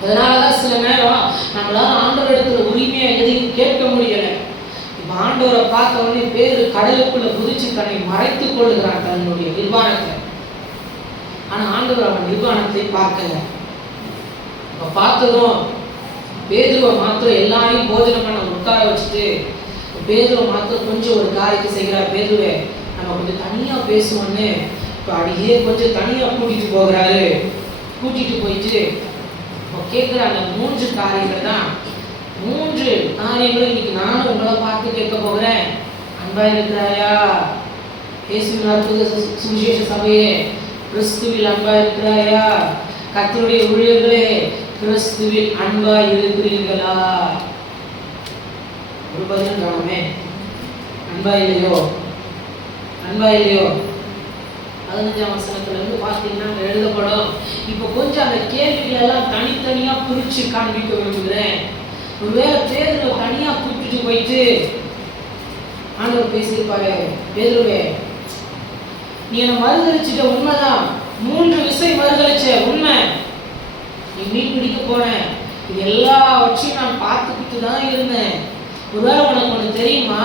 அதனாலதான் சில நேரம் நம்மளால ஆண்டவரிடத்துல உரிமையா எதையும் கேட்க முடியல. இப்ப ஆண்டவரை பார்த்த உடனே பேரு கடலுக்குள்ள குதிச்சு தன்னை மறைத்துக் கொள்ளுகிறான் தன்னுடைய நிர்வாணத்தை. ஆனா ஆண்டவர் அவன் நிர்வாணத்தை பார்க்கல. இப்ப பார்த்ததும் பேதுருவை மாத்திரம் எல்லாரையும் போஜனம் பண்ண உட்கார வச்சுட்டு பேதுருவை மாத்திரம் கொஞ்சம் ஒரு காரியத்தை செய்கிறார். பேதுருவே, நம்ம கொஞ்சம் தனியா பேசுவோன்னு இப்போ அடியே கொஞ்சம் தனியா கூட்டிட்டு போகிறாரு. கூட்டிட்டு போயிட்டு கேட்குறாங்க, 3 காரியங்கள் தான். 3 காரியங்களும் இன்னைக்கு நானும் உங்களை பார்த்து கேட்க போகிறேன். அன்பா இருக்கிறாயா? இயேசுவின் அற்புத சுவிசேஷ சபையே, கிறிஸ்துவில் அன்பா இருக்கிறாயா? கர்த்தருடைய ஊழியர்களே, கிறிஸ்துவில் அன்பா இருக்கிறீர்களா? ஒரு பதிலும் காணுமே. அன்பா இல்லையோ? அன்பா இல்லையோ? 15ஆம் வசனத்துல இருந்து பார்த்தீங்கன்னா எழுதப்படும். இப்போ கொஞ்சம் அந்த கேள்விகள் எல்லாம் தனித்தனியா பிரிச்சு காண்பிக்க விரும்புகிறேன். ஒருவேளை பேதுருவை தனியா கூப்பிட்டு போயிட்டு ஆண்டவர் பேசியிருப்பாரு, பேதுருவே, நீ என்னை மறுதளிச்சுட்ட, உண்மைதான், 3 விசை மறுதளிச்ச உண்மை. நீ மீன் பிடிக்க போனேன், இது எல்லாவற்றையும் நான் பார்த்துக்கிட்டு தான் இருந்தேன். ஒருவேளை உனக்கு ஒன்று தெரியுமா,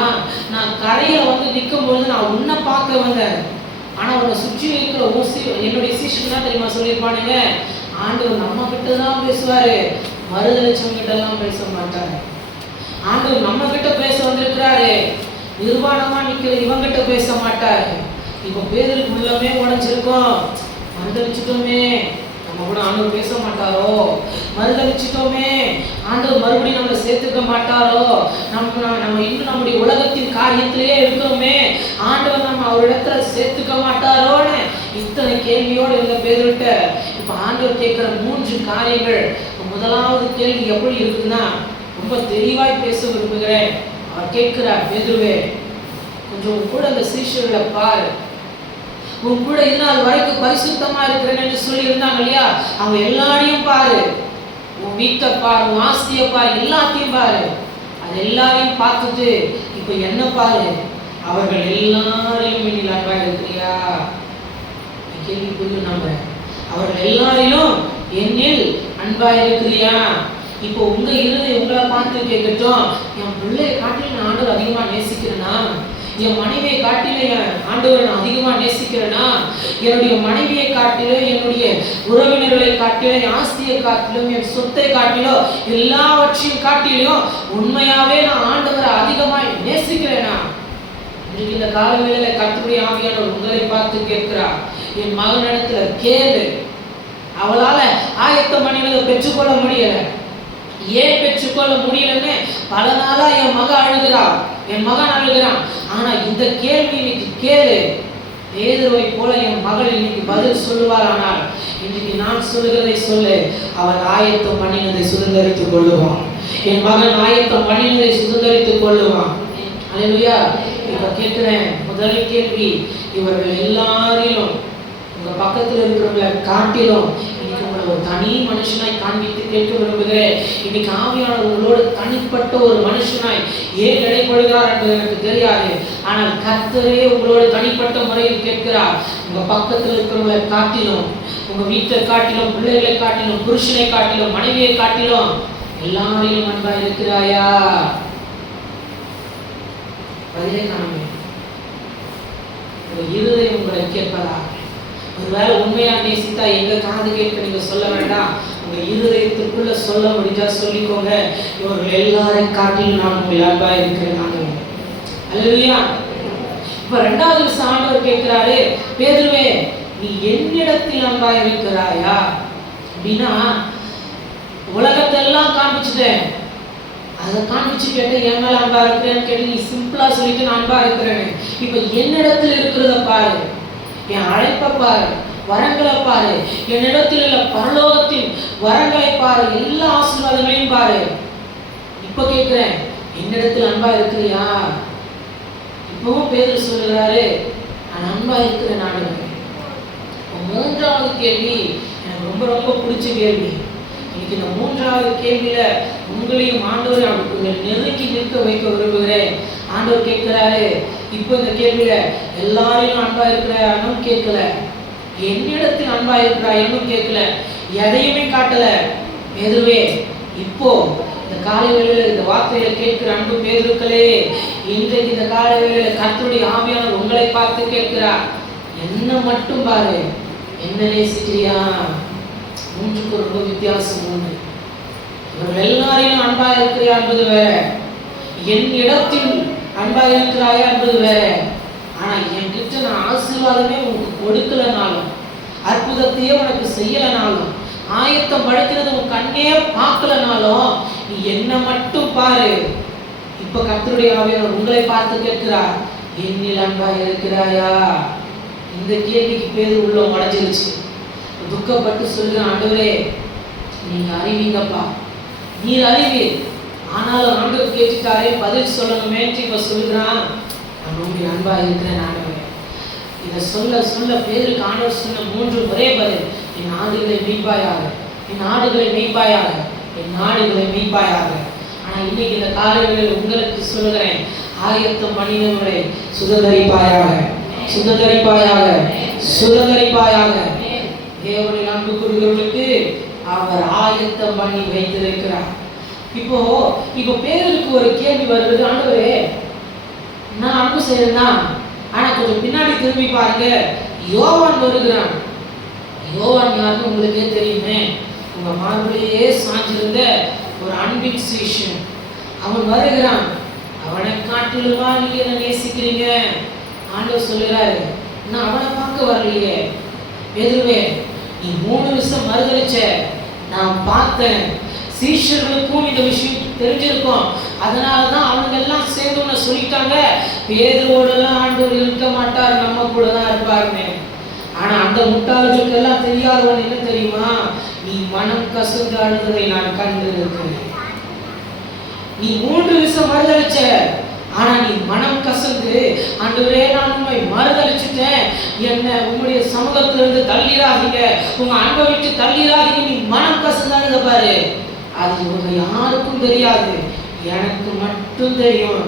நான் கரையில வந்து நிற்கும் பொழுது நான் உன்னை பார்க்க வந்தேன். ஆனா உன்னை சுற்றி இருக்கிற என்னுடைய சீஷன் தான் தெரியுமா சொல்லியிருப்பானுங்க, ஆண்டவர் நம்ம கிட்ட தான் பேசுவாரு, மறுதளிச்சவங்க கிட்ட எல்லாம் பேச மாட்டாரு. ஆண்டவர் நம்ம கிட்ட பேச வந்திருக்கிறாரு, நிர்வாணமா நிக்கிற இவங்கிட்ட பேச மாட்டாரு. இப்போ பேருக்கு உள்ளமே உடைஞ்சிருக்கோம், மறுதளிச்சிட்டோமே, நம்ம கூட ஆண்டவர் பேச மாட்டாரோ, மறுதளிச்சிட்டோமே, ஆண்டவர் மறுபடியும் நம்மளை சேர்த்துக்க மாட்டாரோ, நம்ம இன்னும் நம்முடைய உலகத்தின் காரியத்திலேயே இருக்கிறோமே, ஆண்டவர் நம்ம அவரிடத்துல சேர்த்துக்க மாட்டாரோன்னு இத்தனை கேள்வியோடு இருந்த பேதுருட்ட இப்ப ஆண்டவர் கேட்கிற 3 காரியங்கள். முதலாவது கேள்வி எப்படி இருக்குன்னா, ரொம்ப தெளிவாய் பேச விரும்புகிறேன். அவர் கேட்கிறார், பேதுருவே, கொஞ்சம் கூட அந்த சீஷர்களை பாரு, உன் கூட இதனால் வரைக்கும் பரிசுத்தமா இருக்கிறேன்னு சொல்லி இருந்தாங்க இல்லையா, அவங்க எல்லாரையும் பாரு, உன் வீட்டை பாரு, உன் ஆஸ்தியை பாரு, எல்லாத்தையும் பாரு. அது எல்லாரையும் பார்த்துட்டு இப்ப என்ன பாரு, அவர்கள் எல்லாரையும் என்னில் அன்பா இருக்கிறியா? கேள்வி புரியும் நம்புறேன். அவர்கள் எல்லாரையும் என்னில் அன்பா இருக்கிறியா? இப்போ உங்க இருதை உங்களை பார்த்து கேட்கட்டும், என் பிள்ளையை காட்டில் நான் ஆண்டவர் அதிகமா நேசிக்கிறேன்னா, என் மனைவியை காட்டிலும் என் ஆண்டவரை நான் அதிகமா நேசிக்கிறேன்னா, என்னுடைய மனைவியை காட்டிலும், என்னுடைய உறவினர்களை காட்டிலும், என் ஆஸ்தியை காட்டிலும், என் சொத்தை காட்டிலும், எல்லாவற்றையும் காட்டிலும் உண்மையாவே நான் ஆண்டவரை அதிகமாய் நேசிக்கிறேனா? இன்னைக்கு இந்த காலவேளையில கர்த்தருடைய ஆவியானவர் உங்களை பார்த்து கேட்கிறார், என் மகனிடத்துல கேளு. அவளால ஆயத்தம் பண்ணினதை பெற்றுக்கொள்ள முடியல. ஏன் பெற்றுக்கொள்ள முடியலன்னு பல நாளா என் மகன் அழுகிறான், என் மகன் அழுகிறான். ஆனா இந்த கேள்வி இன்னைக்கு கேளு. பேதுருவை போல என் மகள் இன்னைக்கு பதில் சொல்லுவாள். ஆனால் இன்னைக்கு நான் சொல்லுகிறதை சொல்லு. அவள் ஆயத்தம் பண்ணினதை சுதந்திரித்துக் கொள்ளுவான். என் மகன் ஆயத்தம் பண்ணினதை சுதந்திரித்துக் கொள்ளுவான். அல்லேலூயா. இப்ப கேட்கிறேன், முதல் கேள்வி, இவர்கள் எல்லாரிலும் உங்க பக்கத்துல இருக்கிறவங்களை காட்டிலும் இன்னைக்கு உங்களை ஒரு தனி மனுஷனாய் காண்பித்து கேட்க விரும்புகிறேன். இன்னைக்கு ஆவியானவர் உங்களோடு தனிப்பட்ட ஒரு மனுஷனாய் ஏன் இடைப்படுகிறார் என்பது எனக்கு தெரியாது. ஆனால் கர்த்தரே உங்களோட தனிப்பட்ட முறையில் கேட்கிறார். உங்க பக்கத்தில் இருக்கிறவங்களை காட்டிலும், உங்க வீட்டை காட்டிலும், பிள்ளைகளை காட்டிலும், புருஷனை காட்டிலும், மனைவியை காட்டிலும் எல்லாரையும் அன்பா இருக்கிறாயா? பதிலே காணுமே. இருதயம் உங்களை கேட்பதா? ஒருவேளை உண்மையா நேசித்தா எங்க காது கேட்க நீங்க சொல்ல வேண்டாம். உங்க இருதயத்திற்குள்ள சொல்ல முடிஞ்சா சொல்லிக்கோங்க, இவர்கள் எல்லாரையும் காட்டிலும் நான் உங்கள் அன்பா இருக்கிறேன். அல்லேலூயா. இப்ப இரண்டாவது ஆண்டவர் கேட்கிறாரு, பேதுருவே நீ என்னிடத்தில் அன்பா இருக்கிறாயா? அப்படின்னா உலகத்தெல்லாம் காண்பிச்சுட்டேன், அதை காண்பிச்சு கேட்ட என் மேல அன்பா இருக்கிறேன்னு கேட்டு நீ சிம்பிளா சொல்லிட்டு நான் அன்பா இருக்கிறேன்னு. இப்ப என்னிடத்தில் இருக்கிறத பாரு, என் அழைப்பை பாரு, வரங்களை பாரு, என்னிடத்தில் உள்ள பரலோகத்தின் வரங்களை பாரு, எல்லா ஆசீர்வாதங்களையும் பாரு. இப்ப கேட்கிறேன், என்னிடத்தில் அன்பா இருக்கிறியா? இப்பவும் பேதுரு சொல்லுகிறாரு, நான் அன்பா இருக்கிறேன். நான் மூன்றாவது கேள்வி எனக்கு ரொம்ப ரொம்ப பிடிச்ச கேள்வி. இன்னைக்கு இந்த மூன்றாவது கேள்வியில உங்களையும் ஆண்டவரை நெருக்கி நிற்க வைக்க விரும்புகிறேன். ஆண்டவர் கேட்கிறாரு, இப்போ இந்த கேள்வியில எல்லாரையும் அன்பா இருக்கிறான்னு கேட்கல, என்னிடத்தில் அன்பா இருக்கிறான்னு கேட்கல, எதையுமே காட்டல. பேதுருவே இப்போ இந்த காலை வேளையில இந்த வார்த்தையில கேட்கிற அன்பு பேதுருக்களே, இன்றைக்கு இந்த காலை வேளையில கர்த்தருடைய ஆவியானவர் உங்களை பார்த்து கேட்கிறார், என்ன மட்டும் பாரு, என்ன நேசிக்கிறியா? மூன்றுக்கு ரொம்ப வித்தியாசம் உண்டு. இவர்கள் எல்லாரையும் அன்பா இருக்கிறியா என்பது வேற, என் இடத்தில் அன்பா இருக்கிறாயா என்பது வேற. ஆனா என்கிட்ட நான் ஆசீர்வாதமே உனக்கு கொடுக்கலனாலும், அற்புதத்தையே உனக்கு செய்யலனாலும், ஆயத்தம் படுத்தினது உன் கண்ணே பார்க்கலனாலும் நீ என்ன மட்டும் பாரு. இப்ப கர்த்தருடைய ஆவியானவர் உங்களை பார்த்து கேட்கிறார், என்னில் அன்பா இருக்கிறாயா? இந்த கேள்விக்கு பேரு உள்ள உடைஞ்சிருச்சு. துக்கப்பட்டு சொல்லுங்க, ஆண்டவரே நீங்க அறிவீங்கப்பா, நீர் அறிவீர். ஆனாலும் ஆண்டவர் கேட்டுட்டாரே, பதில் சொல்லணுமே. இப்ப சொல்லுகிறான், நான் உங்க அன்பா இருக்கிறேன் ஆண்டவரே. இதை சொல்ல சொல்ல பேருக்கு ஆண்டவர் சொன்ன மூன்று ஒரே பதில், என் ஆடுகளை மெய்ப்பாயாக, என் ஆடுகளை மெய்ப்பாயாக, என் ஆடுகளை மெய்ப்பாயாக. ஆனா இன்னைக்கு இந்த காலைகளில் உங்களுக்கு சொல்லுகிறேன், ஆயத்தம் பண்ணினவரை சுதந்தரிப்பாயாக, சுதந்தரிப்பாயாக, சுதந்தரிப்பாயாக. தேவனில் அன்பு கூறுகிறவர்களுக்கு அவர் ஆயத்தம் பண்ணி வைத்திருக்கிறார். இப்போ பேருக்கு ஒரு கேள்வி வருது, ஆண்டவரே நான் அன்பு செய்யறேன்னா, ஆனா கொஞ்சம் பின்னாடி திரும்பி பாருங்க, யோவான் வருகிறான். யோவான் யாருன்னு உங்களுக்கே தெரியுமே, உங்க மார்பிலேயே சாஞ்சிருந்த ஒரு அன்பின் சீஷன். அவன் வருகிறான். அவனை காட்டிலுமா நீங்க என்ன நேசிக்கிறீங்க? ஆண்டவர் சொல்லுறாரு, நான் அவனை பார்க்க வரலையே. பேதுருவே நீ 3 வருஷம் மறுதளிச்ச, நான் பார்த்தேன். சீஷர்களுக்கும் இந்த விஷயம் தெரிஞ்சிருக்கும், அதனாலதான் அவங்க எல்லாம் சேர்ந்து சொல்லிட்டாங்க, பேதுருவோடலாம் ஆண்டவர் இருக்க மாட்டார், நம்ம கூட தான் இருப்பாருன்னு. ஆனா அந்த முட்டாள்களுக்கு எல்லாம் தெரியாதவன் என்ன தெரியுமா? நீ மனம் கசந்து அழுததை நான் கண்டு இருக்கிறேன். நீ 3 வருஷம் மறுதளிச்ச, ஆனா நீ மனம் கசந்து, ஆண்டவரே நான் உண்மை மறுதளிச்சுட்டேன், என்ன உங்களுடைய சமூகத்திலிருந்து தள்ளிடாதீங்க, உங்க அன்பை விட்டு தள்ளிடாதீங்க, நீ மனம் கசந்து அழுத பாரு. அது உங்க யாருக்கும் தெரியாது, எனக்கு மட்டும் தெரியும்.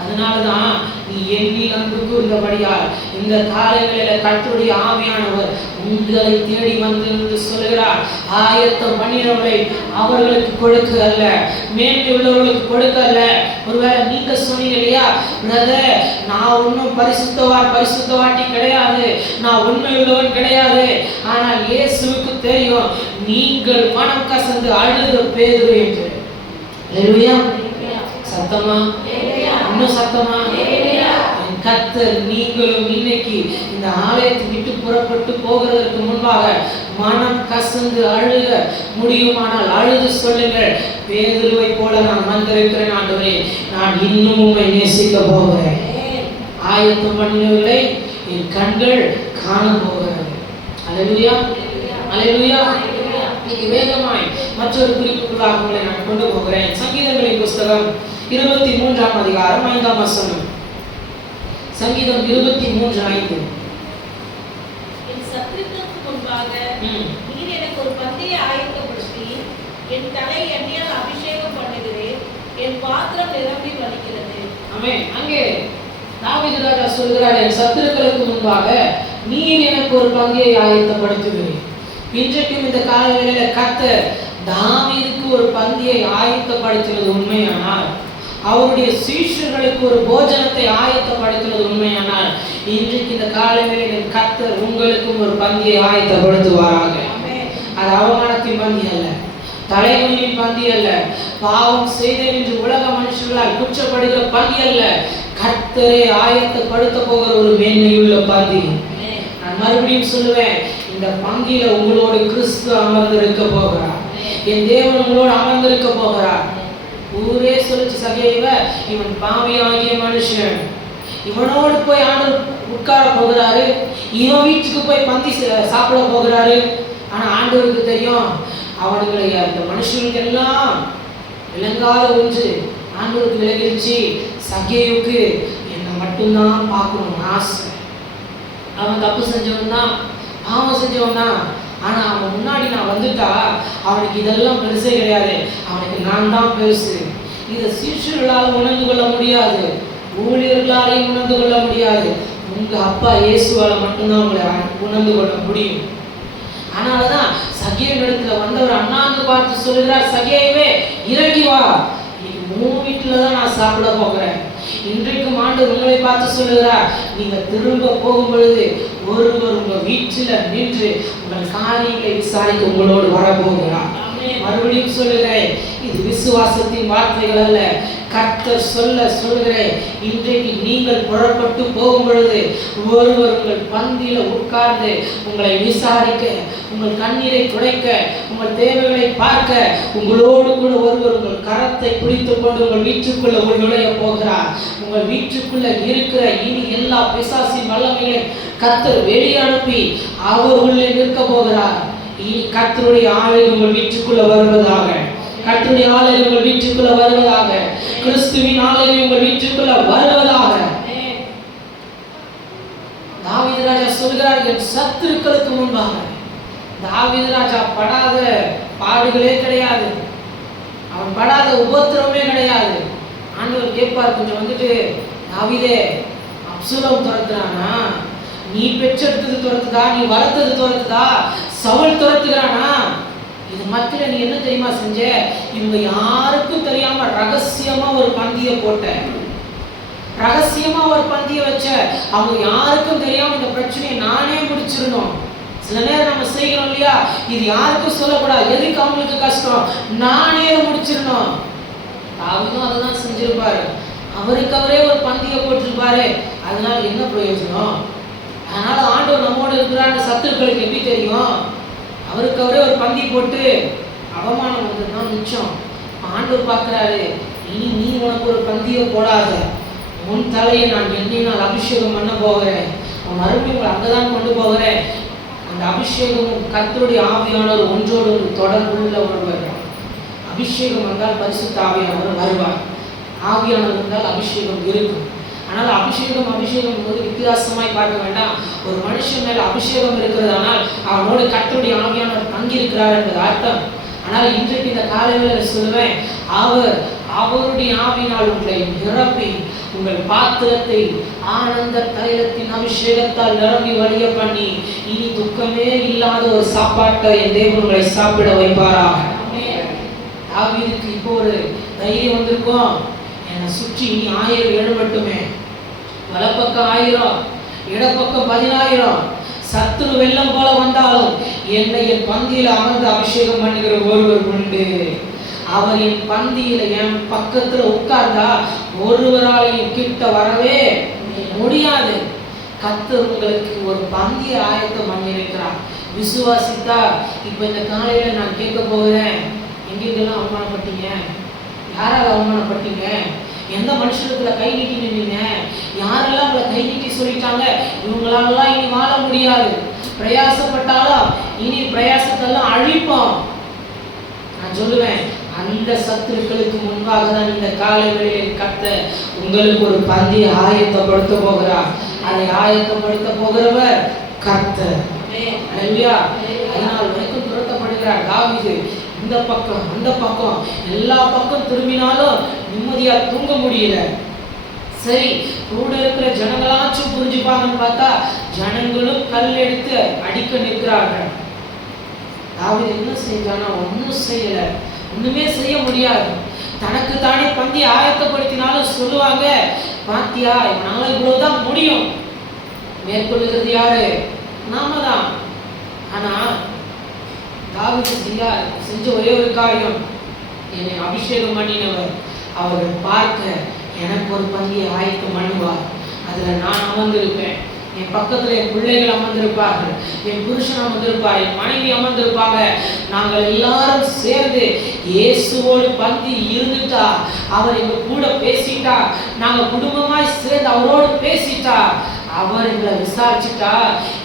அதனாலதான் நீ எண்ணில் அன்பு கூர்ந்தபடியால் இந்த காலைகளில கர்த்தருடைய ஆவியானவர் உங்களை தேடி வந்து என்று சொல்கிறார். ஆயத்தம் பண்ணினவர்களை அவர்களுக்கு கொடுக்க அல்ல, மேன்மை உள்ளவர்களுக்கு கொடுக்க அல்ல. ஒருவேளை நீங்க சொன்னீங்க இல்லையா, பிரதர் நான் ஒன்னும் பரிசுத்தவாட்டி கிடையாது, நான் உண்மை உள்ளவன் கிடையாது. ஆனால் இயேசுவுக்கு தெரியும் நீங்கள் மனம் கசந்து அழுத பேதுரு என்று. அல்லேலூயா. சத்தமா? இன்னும் சத்தமா? கர்த்தர் நீங்களும் இன்னைக்கு இந்த ஆலயத்தை விட்டு புறப்பட்டு போகிறதற்கு முன்பாக மனம் கசந்து அழுக முடியுமானால் அழுது சொல்லுங்கள், பேதுருவை போல நான் வந்திருக்கிறேன் ஆண்டவரே, நான் இன்னும் உம்மை நேசிக்க போகிறேன். ஆயத்தம் பண்ணினவர்களை என் கண்கள் காண போகிறது. அல்லேலூயா, அல்லேலூயா. இன்னைக்கு வேகமாய் மற்றொரு குறிப்புகளாக உங்களை நான் கொண்டு போகிறேன். சங்கீதங்களின் புஸ்தகம் 23ஆம் அதிகாரம் 5ஆம் வசனம். சங்கீதம் 23:5. என் சத்துருக்களுக்கு முன்பாக நீர் எனக்கு ஒரு பந்தியை ஆயத்தப்படுத்தி என் தலை எண்ணெயால் அபிஷேகம் பண்ணுகிறேன், என் பாத்திரம் நிரம்பி வழிகிறது. ஆமென். அங்கே தாவீது ராஜா சொல்கிறார், என் சத்துருக்களுக்கு முன்பாக நீர் எனக்கு ஒரு பந்தியை ஆயத்தப்படுத்துகிறீர். இன்றைக்கும் இந்த காலவேளையில கர்த்தர் தாவீதுக்கு ஒரு பந்தியை ஆயத்தப்படுத்தினது உண்மையானால், அவருடைய சீஷர்களுக்கு ஒரு போஜனத்தை ஆயத்தப்படுத்தினது உண்மையானால், இன்றைக்கு இந்த காலவேளையில் கர்த்தர் உங்களுக்கும் ஒரு பந்தியை ஆயத்தப்படுத்துவாராக. அது அவமானத்தின் பந்தி அல்ல, தலைமுறையின் பந்தி அல்ல, பாவம் செய்தேன் என்று உலக மனுஷர்களால் குற்றப்படுகிற பந்தி அல்ல, கர்த்தரை ஆயத்தப்படுத்த போகிற ஒரு மேன்மையுள்ள பந்தி. நான் மறுபடியும் சொல்லுவேன், இந்த பந்தியில உங்களோடு கிறிஸ்து அமர்ந்திருக்க போகிறார். என் தேவன் உங்களோடு அமர்ந்திருக்க போகிறார். ஊரே சொல்லிச்சு, சகேவ இவன் பாவியாகிய மனுஷன், இவனோடு போய் ஆண்டவர் உட்கார போகிறாரு, இவன் வீட்டுக்கு போய் பந்தி சாப்பிட போகிறாரு. ஆனா ஆண்டவருக்கு தெரியும், அவனுடைய அந்த மனுஷனுக்கு எல்லாம் விளங்காத ஒன்று ஆண்டவருக்கு விலகிருச்சு. சகேவுக்கு என்னை மட்டும்தான் பார்க்கணும் ஆசை. அவன் தப்பு செஞ்சவன் தான், பாவம் செஞ்சவன் தான். ஆனா அவன் முன்னாடி நான் வந்துட்டா அவனுக்கு இதெல்லாம் பெருசே கிடையாது, அவனுக்கு நான் தான் பெருசு. இதை சீஷர்களால் உணர்ந்து கொள்ள முடியாது, ஊழியர்களாலையும் உணர்ந்து கொள்ள முடியாது. உங்க அப்பா இயேசுவால மட்டும்தான் உங்களை உணர்ந்து கொள்ள முடியும். அதனாலதான் சகேவிடத்துல வந்தவர் அண்ணாந்து பார்த்து சொல்லுகிறார், சகேவே இறங்கி வா, இன்னைக்கு உன் வீட்டுலதான் நான் சாப்பிட போகிறேன். இன்றைக்கும் ஆண்டவர் உங்களை பார்த்து சொல்லுகிறார், நீங்க திரும்ப போகும் பொழுது ஒருவர் உங்க வீட்டில் நின்று உங்கள் காரியங்களை விசாரிக்க உங்களோடு வரப்போகிறார். மறுபடியும் சொல்லுகிறேன், இது விசுவாசத்தின் வார்த்தைகள் அல்ல, கர்த்தர் சொல்லுகிறேன். இன்றைக்கு நீங்கள் புறப்பட்டு போகும் பொழுது ஒருவர் உங்கள் பந்தியில உட்கார்ந்து உங்களை விசாரிக்க, உங்கள் கண்ணீரை துடைக்க, உங்கள் தேவைகளை பார்க்க, உங்களோடு கூட ஒருவர் உங்கள் கரத்தை பிடித்துக் கொண்டு உங்கள் வீட்டுக்குள்ள நுழைய போகிறார். உங்கள் வீட்டுக்குள்ள இருக்கிற இனி எல்லா பிசாசின் வல்லமைகளையும் கர்த்தர் வெளியே அனுப்பி அவர் உள்ளே நிற்க போகிறார். இனி கர்த்தருடைய ஆலயம் உங்கள் வீட்டுக்குள்ள வருவதாக, கர்த்தருடைய ஆலயம் உங்கள் வீட்டுக்குள்ள வருவதாக, கிறிஸ்துவின் ஆலயம் உங்கள் வீட்டுக்குள்ள வருவதாக. தாவீது ராஜா சொல்கிறார், என் சத்துருக்களுக்கு முன்பாக. தாவீது ராஜா படாத பாடுகளே கிடையாது, அவன் படாத உபத்திரமே கிடையாது. ஆண்டவர் கேட்பார், கொஞ்சம் வந்துட்டு, தாவீதே அப்சலோம் துரத்துறானா, நீ பெற்றெடுத்தது துரத்துதா, நீ வளர்த்தது துரத்துதா, சவுல் துரத்துகிறானா, இது மத்தியில நீ என்ன தெரியுமா செஞ்ச? இவங்க யாருக்கும் தெரியாம ரகசியமா ஒரு பந்தியை போட்ட, ரகசியமா ஒரு பந்தியை வச்ச, அவங்க யாருக்கும் தெரியாம இந்த பிரச்சனையை நானே முடிச்சிடணும். சில நேரம் நம்ம செய்கிறோம் இல்லையா, இது யாருக்கும் சொல்லக்கூடாது, எதுக்கு அவங்களுக்கு கஷ்டம், நானே முடிச்சிடணும். தாவீதும் அதுதான் செஞ்சிருப்பாரு, அவருக்கு அவரே ஒரு பந்தியை போட்டிருப்பாரு. அதனால என்ன பிரயோஜனம்? அதனால ஆண்டவர் நம்மோடு இருக்கிறான்னு சத்துருக்களுக்கு எப்படி தெரியும்? அவருக்கு அவரே ஒரு பந்தி போட்டு அவமானம் வந்ததுதான் மிச்சம். ஆண்டவர் பார்க்கிறாரு, இனி நீ உனக்கு ஒரு பந்தியை போடாத, உன் தலையை நான் எண்ணெயினால் அபிஷேகம் பண்ண போகிறேன், மறுபடியும் அங்கதான் கொண்டு போகிறேன். அந்த அபிஷேகமும் கர்த்தருடைய ஆவியானவர் ஒன்றோடு ஒரு தொடர்புள்ள ஒருவர். அபிஷேகம் வந்தால் பரிசுத்த ஆவியானவர் வருவார், ஆவியானவர் வந்தால் அபிஷேகம் இருக்கும். ஆனால் அபிஷேகம் போது வித்தியாசமாய் பார்க்க வேண்டாம். ஒரு மனுஷன் மேல அபிஷேகம் இருக்கிறதானால் அவனோடு கர்த்தருடைய ஆவியானவர் தங்கியிருக்கிறார் என்பது அர்த்தம். ஆனால் இன்றைக்கு இந்த காலையில் சொல்லுவேன், அவருடைய ஆவியினால் உங்களை நிரப்பி உங்கள் பாத்திரத்தை ஆனந்த தைலத்தின் அபிஷேகத்தால் நிரம்பி வழிய பண்ணி இனி துக்கமே இல்லாத ஒரு சாப்பாட்டை என் தேவன் உங்களை சாப்பிட வைப்பாராக. தாவீதுக்கு இப்போ ஒரு தைரியம் வந்திருக்கும். என்னை சுற்றி இனி 1000 எழும்பட்டுமே, வலப்பக்கம் 1000 இடப்பக்கம் 10000 சத்துரு வெள்ளம் போல வந்தாலும் என்னை என் பந்தியில் அமர்ந்து அபிஷேகம் பண்ணுகிற ஒருவர் உண்டு. அவர் என் பந்தியில என் பக்கத்துல உட்கார்ந்தா ஒருவராலையும் கிட்ட வரவே முடியாது. கர்த்தர் உங்களுக்கு ஒரு பந்திய ஆயத்தம் பண்ணியிருக்கிறார். விசுவாசித்தா இப்ப இந்த காலையில நான் கேட்க போகிறேன், எங்கெங்கெல்லாம் அவமானப்பட்டீங்க, யாரால அவமானப்பட்டீங்க, எந்த மனுஷத்துல கை நீட்டி நின்னீங்க, யாரெல்லாம் உங்களை கை நீட்டி சொல்லிட்டாங்க, இவங்களாலெல்லாம் இனி வாழ முடியாது, பிரயாசப்பட்டாலும் இனி பிரயாசத்தெல்லாம் அழிப்போம். நான் சொல்லுவேன், அந்த சத்துருக்களுக்கு முன்பாக தான் இந்த காலை வேளையில் கர்த்தர் உங்களுக்கு ஒரு பந்தியை ஆயத்தப்படுத்த போகிறார். அதை ஆயத்தப்படுத்த போகிறவர் கர்த்தர். அல்லேலூயா. அதனால் வரைக்கும் துரத்தப்படுகிறார் தாவீது. இந்த பக்கம் அந்த பக்கம் எல்லா பக்கம் திரும்பினாலும் நிம்மதியா தூங்க முடியல. சரி, கூட இருக்கிற ஜனங்களாச்சும் புரிஞ்சுப்பாங்கன்னு பார்த்தா ஜனங்களும் கல் எடுத்து அடிக்க நிற்கிறார்கள். தாவீது என்ன செஞ்சானா? ஒன்றும் செய்யல, ஒண்ணுமே செய்ய முடியாது. தனக்கு தானே பந்தி ஆயத்தப்படுத்தினாலும் சொல்லுவாங்க, பாத்தியா இவனால இவ்வளவுதான் முடியும். மேற்கொள்ளுகிறது யாரு? நாம தான். ஆனா தாவீது செஞ்ச ஒரே ஒரு காரியம், என்னை அபிஷேகம் பண்ணினவர் அவர்கள் பார்க்க எனக்கு ஒரு பந்தியை ஆயத்தம் பண்ணுவார். அதுல நான் அமர்ந்திருப்பேன், என் பக்கத்துல என் பிள்ளைகள் அமர்ந்திருப்பார்கள், என் புருஷன் அமர்ந்திருப்பார், என் மனைவி அமர்ந்திருப்பாங்க. நாங்கள் எல்லாரும் சேர்ந்து இயேசுவோடு பந்தி இருந்துட்டா, அவர் எங்க கூட பேசிட்டா, நாங்க குடும்பமாய் சேர்ந்து அவரோடு பேசிட்டா, அவர் எங்களை விசாரிச்சுட்டா,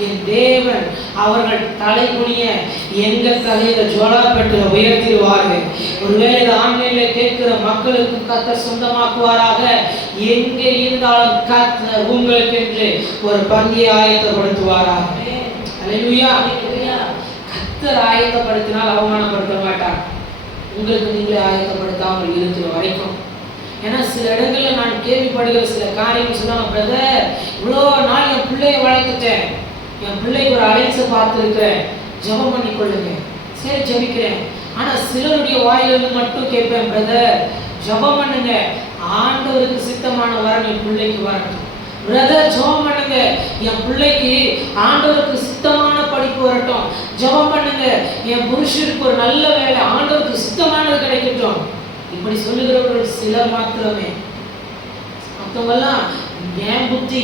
என் தேவன் அவர்கள் தலை குனிய எங்க தலையில ஜோலாப்பட்டில உயர்த்திடுவார்கள். ஒருவேளை இந்த ஆன்லைன்ல கேட்கிற மக்களுக்கு கர்த்தர் சொந்தமாக்குவாராக. எங்கே இருந்தாலும் கர்த்தர் உங்களுக்கு என்று ஒரு பந்தியை ஆயத்தப்படுத்துவாராக. அல்லேலூயா. கர்த்தர் ஆயத்தப்படுத்தினால் அவமானப்படுத்த மாட்டார். உங்களுக்கு நீங்களே ஆயத்தப்படுத்தாமல் இருக்கிற வரைக்கும். ஏன்னா சில இடங்கள்ல நான் கேள்விப்படுகிற சில காரியங்கள் சொன்னாங்க, பிரதர் இவ்வளோ நாள் என் பிள்ளைய வளர்த்துட்டேன், என் பிள்ளைக்கு ஒரு அலைன்ஸை பார்த்துருக்கிறேன், ஜெபம் பண்ணி கொள்ளுங்க. சரி ஜெபிக்கிறேன். ஆனா சிலருடைய வாயிலிருந்து மட்டும் கேட்பேன், பிரதர் ஜெபம் பண்ணுங்க, ஆண்டவருக்கு சித்தமான வரன் என் பிள்ளைக்கு வரட்டும். பிரதர் ஜெபம் பண்ணுங்க, என் பிள்ளைக்கு ஆண்டவருக்கு சித்தமான படிப்பு வரட்டும். ஜெபம் பண்ணுங்க, என் புருஷனுக்கு ஒரு நல்ல வேலை, ஆண்டவருக்கு சித்தமானது கிடைக்கட்டும். இப்படி சொல்லுகிறவர்கள் சிலர் மாத்திரமே. மற்றவங்கெல்லாம் என் புத்தி,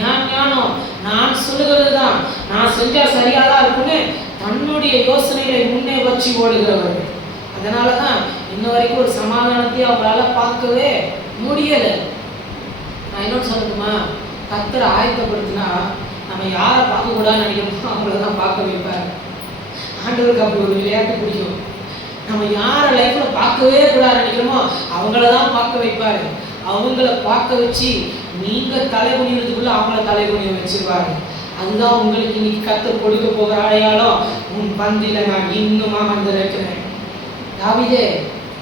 என் ஞானம், நான் சொல்லுகிறது தான், நான் செஞ்சா சரியாதான் இருக்குன்னு தன்னுடைய யோசனைகளை முன்னே வச்சு ஓடுகிறவர்கள். அதனாலதான் இன்ன வரைக்கும் ஒரு சமாதானத்தையும் அவங்களால பார்க்கவே முடியல. நான் இன்னொன்று சொல்லணுமா? கர்த்தரை ஆயத்தப்படுத்தினா நம்ம யாரை பார்க்க கூடாதுன்னு நினைக்கிறோமோ அவங்களதான் பார்க்க வைப்பார். ஆண்டவருக்கு அப்படி ஒரு விளையாட்டு பிடிக்கும். நம்ம யாரை லைஃப்ல பார்க்கவே கூடாது நினைக்கிறோமோ அவங்களதான் பார்க்க வைப்பாரு. அவங்கள பார்க்க வச்சு நீங்க தலைகுனிறதுக்குள்ள அவங்கள தலைகுனிய வச்சிருவாரு. அதுதான் உங்களுக்கு இன்னைக்கு கர்த்தர் கொடுக்க போகிற அடையாளம். உன் பந்தியில நான் இன்னுமா வந்து இருக்கிறேன். தாவீதே,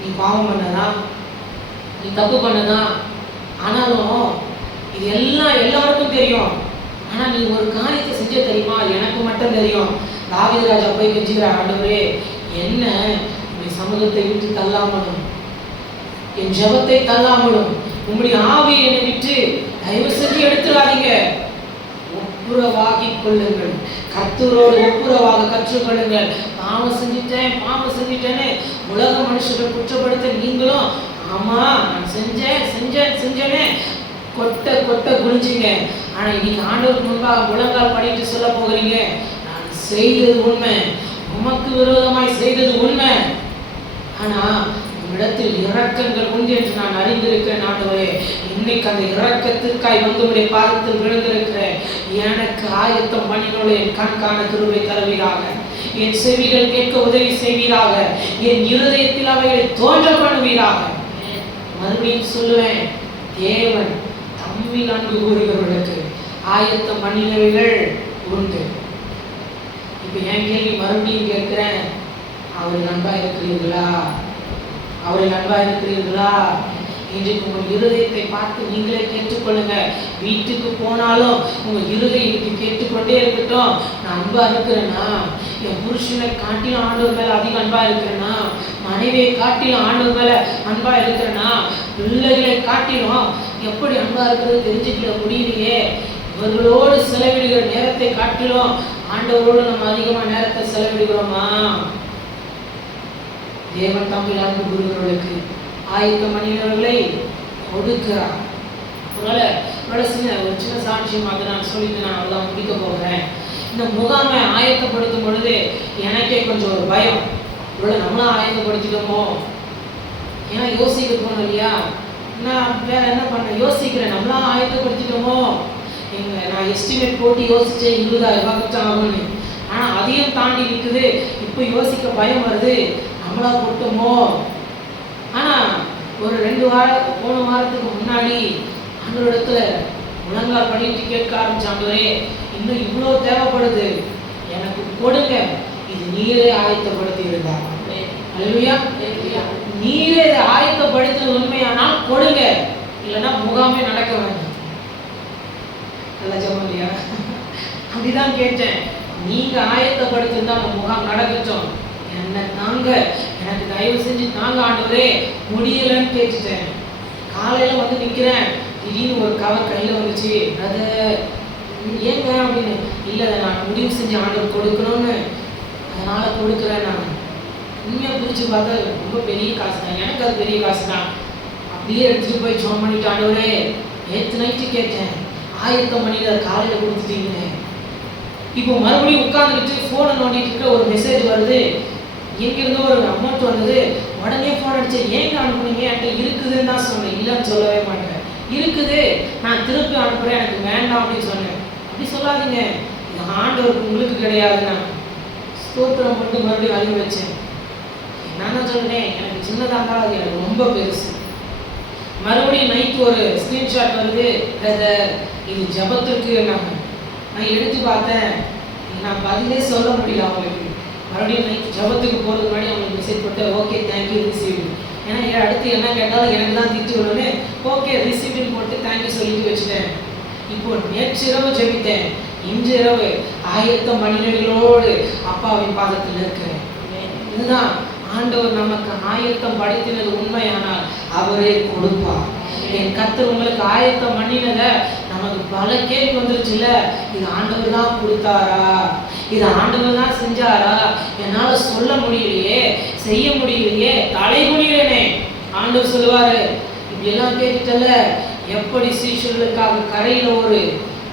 நீ பாவம் பண்ணதான், நீ தப்பு பண்ணதான், ஆனாலும் இது எல்லாம் எல்லாருக்கும் தெரியும். ஆனா நீ ஒரு காரியத்தை செஞ்ச தெரியுமா? எனக்கு மட்டும் தெரியும். தாவீது ராஜா போய் கெஞ்சுகிறார், ஆண்டவரே என்ன சமூகத்தை விட்டு தள்ளாமலும், என் ஜெபத்தை தள்ளாமலும், உங்களுடைய ஆவியை என்னை விட்டு தயவு செஞ்சு எடுத்துடாதீங்க, ஒப்புரவாகிக் கொள்ளுங்கள், கர்த்தரோடு ஒப்புரவாக கற்றுக்கொள்ளுங்கள். பாவம் செஞ்சிட்டேன்னு உலக மனுஷர்கள் குற்றப்படுத்த நீங்களும் ஆமா நான் செஞ்சேனே கொட்ட கொட்ட குளிஞ்சிங்க. ஆனா இன்னைக்கு ஆண்டவருக்கு முன்பாக முழங்கால் பண்ணிட்டு சொல்ல போகிறீங்க, நான் செய்தது உண்மை, உமக்கு விரோதமாய் செய்தது உண்மை, ஆனா உம்மிடத்தில் இரக்கங்கள் உண்டு என்று நான் அறிந்திருக்கிறேன். ஆண்டவரே, இன்னைக்கு அந்த இரக்கத்திற்காய் வந்து உம்முடைய பாதத்தில் விழுந்திருக்கிறேன். எனக்கு ஆயத்தம் பண்ணினோடு என் கண் காண கிருபை தருவீராக, என் செவிகள் கேட்க உதவி செய்வீராக, என் இருதயத்தில் அவைகளை தோன்ற பண்ணுவீராக. மறுபடியும் சொல்லுவேன், தேவன் தம்மில் அன்பு கூறுகிறவர்களுக்கு ஆயத்தம் பண்ணினவைகள் உண்டு. இப்ப என் கேள்வி மறுபடியும் கேட்கிறேன், அவரை நண்பா இருக்கிறீர்களா? அவரை நண்பா இருக்கிறீர்களா? இன்றைக்கு உங்கள் இருதயத்தை பார்த்து நீங்களே கேட்டுக்கொள்ளுங்க. வீட்டுக்கு போனாலும் உங்க இருதயம் இன்னைக்கு கேட்டுக்கொண்டே இருக்கட்டும். நான் அன்பா இருக்கிறேன்னா, என் புருஷனை காட்டிலும் ஆண்டவர் மேல அதிக அன்பா இருக்கிறேன்னா, மனைவியை காட்டிலும் ஆண்டவர் மேல அன்பா இருக்கிறேன்னா, பிள்ளைகளை காட்டிலும் எப்படி அன்பா இருக்கிறது தெரிஞ்சுக்கல முடியலையே. இவர்களோடு செலவிடுகிற நேரத்தை காட்டிலும் ஆண்டவரோடு நம்ம அதிகமா நேரத்தை செலவிடுகிறோமா? தேவன் தம்மில் அன்பு கூறுகிறவர்களுக்கு ஆயத்தம் பண்ணினவர்களை கொடுக்கிறார். ஒரு சின்ன சாட்சியமாக நான் சொல்லிட்டு நான் அவ்வளோ முடிக்க போகிறேன். இந்த முகாமை ஆயத்தப்படுத்தும் பொழுது எனக்கே கொஞ்சம் ஒரு பயம். இவ்வளோ நம்மளாம் ஆயத்தப்படுத்திட்டோமோ, ஏன்னா யோசிக்க தோணும் இல்லையா? நான் வேற என்ன பண்ண யோசிக்கிறேன், நம்மளாம் ஆயத்தப்படுத்திட்டோமோ. நான் எஸ்டிமேட் போட்டு யோசிச்சேன் 20,000 ரூபாய் கட்டம் ஆகும்னு. ஆனால் அதையும் தாண்டி நிற்குது. இப்போ யோசிக்க பயம் வருது, நம்மளா போட்டோமோ. ஆனால் ஒரு 2 வாரம் போன வாரத்துக்கு முன்னாடி அந்த இடத்துல முழங்கால் பண்ணிட்டு கேட்க ஆரம்பிச்சாங்களே, இன்னும் இவ்வளோ தேவைப்படுது, எனக்கு கொடுங்க. இது நீரே ஆயத்தப்படுத்தி இருந்தார். அல்லேலூயா. நீரே இதை ஆயத்தப்படுத்தினது உண்மையானால் கொடுங்க, இல்லைன்னா முகாமே நடக்க வேண்டாம். நல்லா ஜெபம் இல்லையா? அப்படிதான் கேட்டேன். நீங்க ஆயத்தப்படுத்திருந்தா அந்த முகாம் நடக்கட்டும், என்ன தாங்க, எனக்கு தயவு செஞ்சு தாங்க ஆண்டவரே, முடியலன்னு கேட்டுட்டேன். காலையில வந்து நிக்கிறேன், திடீர்னு ஒரு கவர் கையில வந்துச்சு. பிரதர் ஏங்க அப்படின்னு. இல்லை, நான் முடிவு செஞ்சு ஆண்டவர் கொடுக்கணும்னு, அதனால கொடுக்குறேன். நான் உண்மையாக பிரிச்சு பார்த்தா ரொம்ப பெரிய காசு தான், எனக்கு அது பெரிய காசு தான். அப்படியே எடுத்துட்டு போய் ஜோம் பண்ணிட்டு, ஆண்டவரே நேற்று நைட்டு கேட்டேன், ஆயத்தம் பண்ணி அதை காலையில் கொடுத்துட்டீங்க. இப்போ மறுபடியும் உட்காந்துக்கிட்டு ஃபோனை நோண்டிட்டு இருக்க, ஒரு மெசேஜ் வருது, எங்கிருந்தோ ஒரு அமௌண்ட் வந்தது. உடனே ஃபோன் அடிச்சு, ஏங்க அனுப்புனீங்க? என்கிட்ட இருக்குதுன்னு தான் சொன்னேன், இல்லைன்னு சொல்லவே மாட்டேன். இருக்குது, நான் திருப்பி அனுப்புகிறேன், எனக்கு வேண்டாம் அப்படின்னு சொன்னேன். அப்படி சொல்லாதீங்க, இந்த ஆண்டவருக்கு உங்களுக்கு கிடையாது. நான் ஸ்தோத்திரம் மட்டும் மறுபடியும் அறிவு வச்சேன். நான் தான் சொல்றேன், எனக்கு சின்னதாக இருந்தாலும் அது எனக்கு ரொம்ப பெருசு. மறுபடியும் நைட்டு ஒரு ஸ்கிரீன்ஷாட் வருது, பிரதர் இது ஜபத்திற்கு. நான் எடுத்து பார்த்தேன், நான் பதிலே சொல்ல முடியல அவங்களுக்கு. மறுபடியும் நைட் ஜபத்துக்கு போகிறதுக்கு முன்னாடி அவங்களுக்கு மெசேஜ் போட்டு, ஓகே தேங்க்யூ ரிசீவ்டு. ஏன்னா அடுத்து என்ன கேட்டாலும் எனக்கு தான் திட்டு விடனே, ஓகே ரிசீவ்டுன்னு போட்டு தேங்க்யூ சொல்லிட்டு வச்சுட்டேன். இப்போ நேற்று இரவு ஜெபித்தேன், இன்று இரவு ஆயத்த மணிகளோடு அப்பாவின் பாதத்தில் இருக்கிறேன். இதுதான் ஆண்டவர் நமக்கு ஆயத்தம் படுத்தினது உண்மையானால் அவரே கொடுப்பார். என் கர்த்தர் உங்களுக்கு ஆயத்தம் பண்ணினதை நமக்கு பல கேள்வி வந்துருச்சுல்ல, இது ஆண்டவர் தான் கொடுத்தாரா, இது ஆண்டவர் தான் செஞ்சாரா, என்னால சொல்ல முடியலையே, செய்ய முடியலையே, தலை குனிகிறேனே. ஆண்டவர் சொல்லுவாரு, இப்படி எல்லாம் கேட்டுட்டல, எப்படி சீஷர்களுக்காக கரையில ஒரு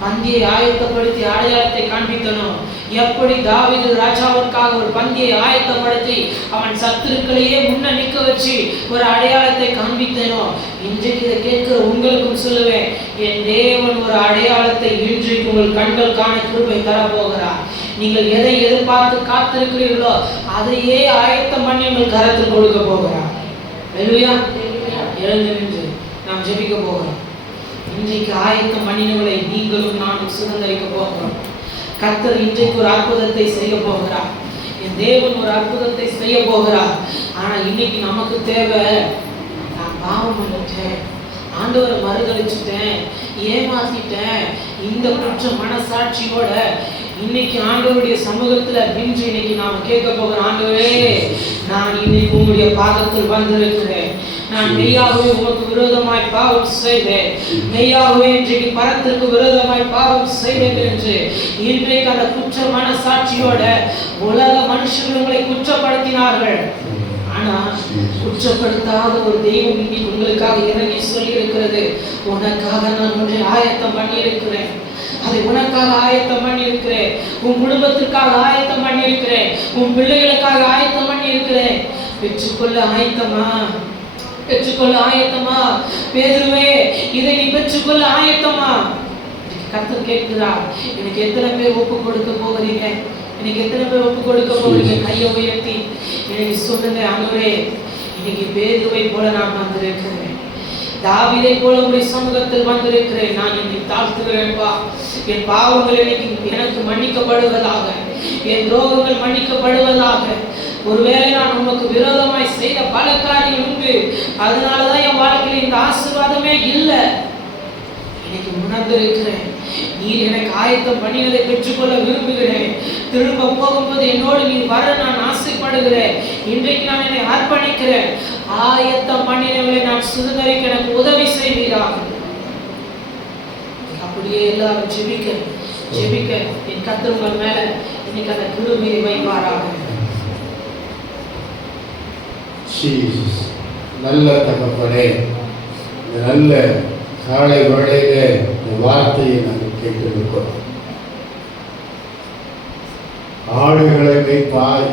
பந்தியை ஆயத்தப்படுத்தி அடையாளத்தை காண்பித்தனும், எப்படி தாவீது ராஜாவிற்காக ஒரு பந்தியை ஆயத்தப்படுத்தி அவன் சத்துருக்களையே முன்ன நிற்க வச்சு ஒரு அடையாளத்தை காண்பித்தனோ, இன்றைக்கு இதை கேட்கிற உங்களுக்கும் சொல்லுவேன், என் தேவன் ஒரு அடையாளத்தை இன்றைக்கு உங்கள் கண்கள் காண கிருபை தரப்போகிறார். நீங்கள் எதை எதிர்பார்த்து காத்திருக்கிறீர்களோ அதையே ஆயத்தம் பண்ணி உங்கள் கரத்தில் கொடுக்க போகிறார். அல்லேலூயா. எழுந்து நின்று நாம் ஜெபிக்க போகிறோம். இன்றைக்கு ஆயத்தம் பண்ணினவர்களை நீங்களும் நானும் சுதந்திரிக்க போகிறோம். கர்த்தர் இன்றைக்கு ஒரு அற்புதத்தை செய்ய போகிறார். என் தேவன் ஒரு அற்புதத்தை செய்ய போகிறார். ஆனா இன்னைக்கு நமக்கு தேவை, நான் பாவம் பண்ணிட்டேன், ஆண்டவரை மறுதளிச்சுட்டேன், ஏமாத்திட்டேன், இந்த குற்ற மனசாட்சியோட இன்னைக்கு ஆண்டவருடைய சமூகத்துல நின்று இன்னைக்கு நாம கேட்க போகிற, ஆண்டவரே நான் இன்னைக்கு உங்களுடைய பாதத்தில் வந்திருக்கிறேன், நான் மெய்யாகவே உமக்கு விரோதமாய் பாவம் செய்தேன், மெய்யாகவே இன்றைக்கு பரத்திற்கு விரோதமாய் பாவம் செய்தேன் என்று இன்றைக்கு அந்த குற்ற மனசாட்சியோட உலக மனுஷர்கள் உங்களை குற்றப்படுத்தினார்கள். ஆனா குற்றப்படுத்தாத ஒரு தெய்வம் இன்னைக்கு உங்களுக்காக இறங்கி சொல்லி இருக்கிறது, உனக்காக நான் ஒன்றை ஆயத்தம் பண்ணி இருக்கிறேன், அதை உனக்காக ஆயத்தம் பண்ணி இருக்கிறேன், உன் குடும்பத்திற்காக ஆயத்தம் பண்ணி இருக்கிறேன், உன் பிள்ளைகளுக்காக ஆயத்தம் பண்ணி இருக்கிறேன். பெற்றுக்கொள்ள ஆயத்தமா? பெற்றுக்கொள்ள ஆயத்தமா? பேதுருவே, இதை நீ பெற்றுக்கொள்ள ஆயத்தமா? கர்த்தர் கேட்கிறார், எனக்கு எத்தனை பேர் ஒப்பு கொடுக்க போகிறீங்க? இன்னைக்கு எத்தனை பேர் ஒப்பு கொடுக்க போகிறீங்க? கையை உயர்த்தி எனக்கு சொல்லுங்க, ஆண்டவரே இன்னைக்கு பேதுருவை போல நான் வந்திருக்கிறேன், தாவீதை போல உடைய சமூகத்தில் வந்திருக்கிறேன், நான் என்னை தாழ்த்துகிறேன்பா, என் பாவங்கள் எனக்கு மன்னிக்கப்படுவதாக, என் துரோகங்கள் மன்னிக்கப்படுவதாக. ஒருவேளை நான் நான் உமக்கு விரோதமாய் செய்த பல காரியங்கள் உண்டு, அதனாலதான் என் வாழ்க்கையில இந்த ஆசீர்வாதமே இல்லை. இன்னைக்கு உணர்ந்திருக்கிறேன், நீர் எனக்கு ஆயத்தம் பண்ணினதை பெற்றுக்கொள்ள விரும்புகிறேன். திரும்ப போகும்போது என்னோடு நீ வர நான் ஆசைப்படுகிறேன். இன்றைக்கு நான் என்னை அர்ப்பணிக்கிறேன். ஆயத்தம் பண்ணினவர்களை நான் சுதந்திரிக்க எனக்கு உதவி செய்வீராக. அப்படியே எல்லாரும் ஜெபிக்க ஜெபிக்க என் கர்த்தர் உங்கள் மேல இன்னைக்கு அந்த கிருபையை வைப்பாராக. நல்ல தகப்பனே, நல்ல காலை வேளையில இந்த வார்த்தையை நாங்கள் கேட்டிருக்கிறோம். ஆடுகளை மேய்ப்பாய்,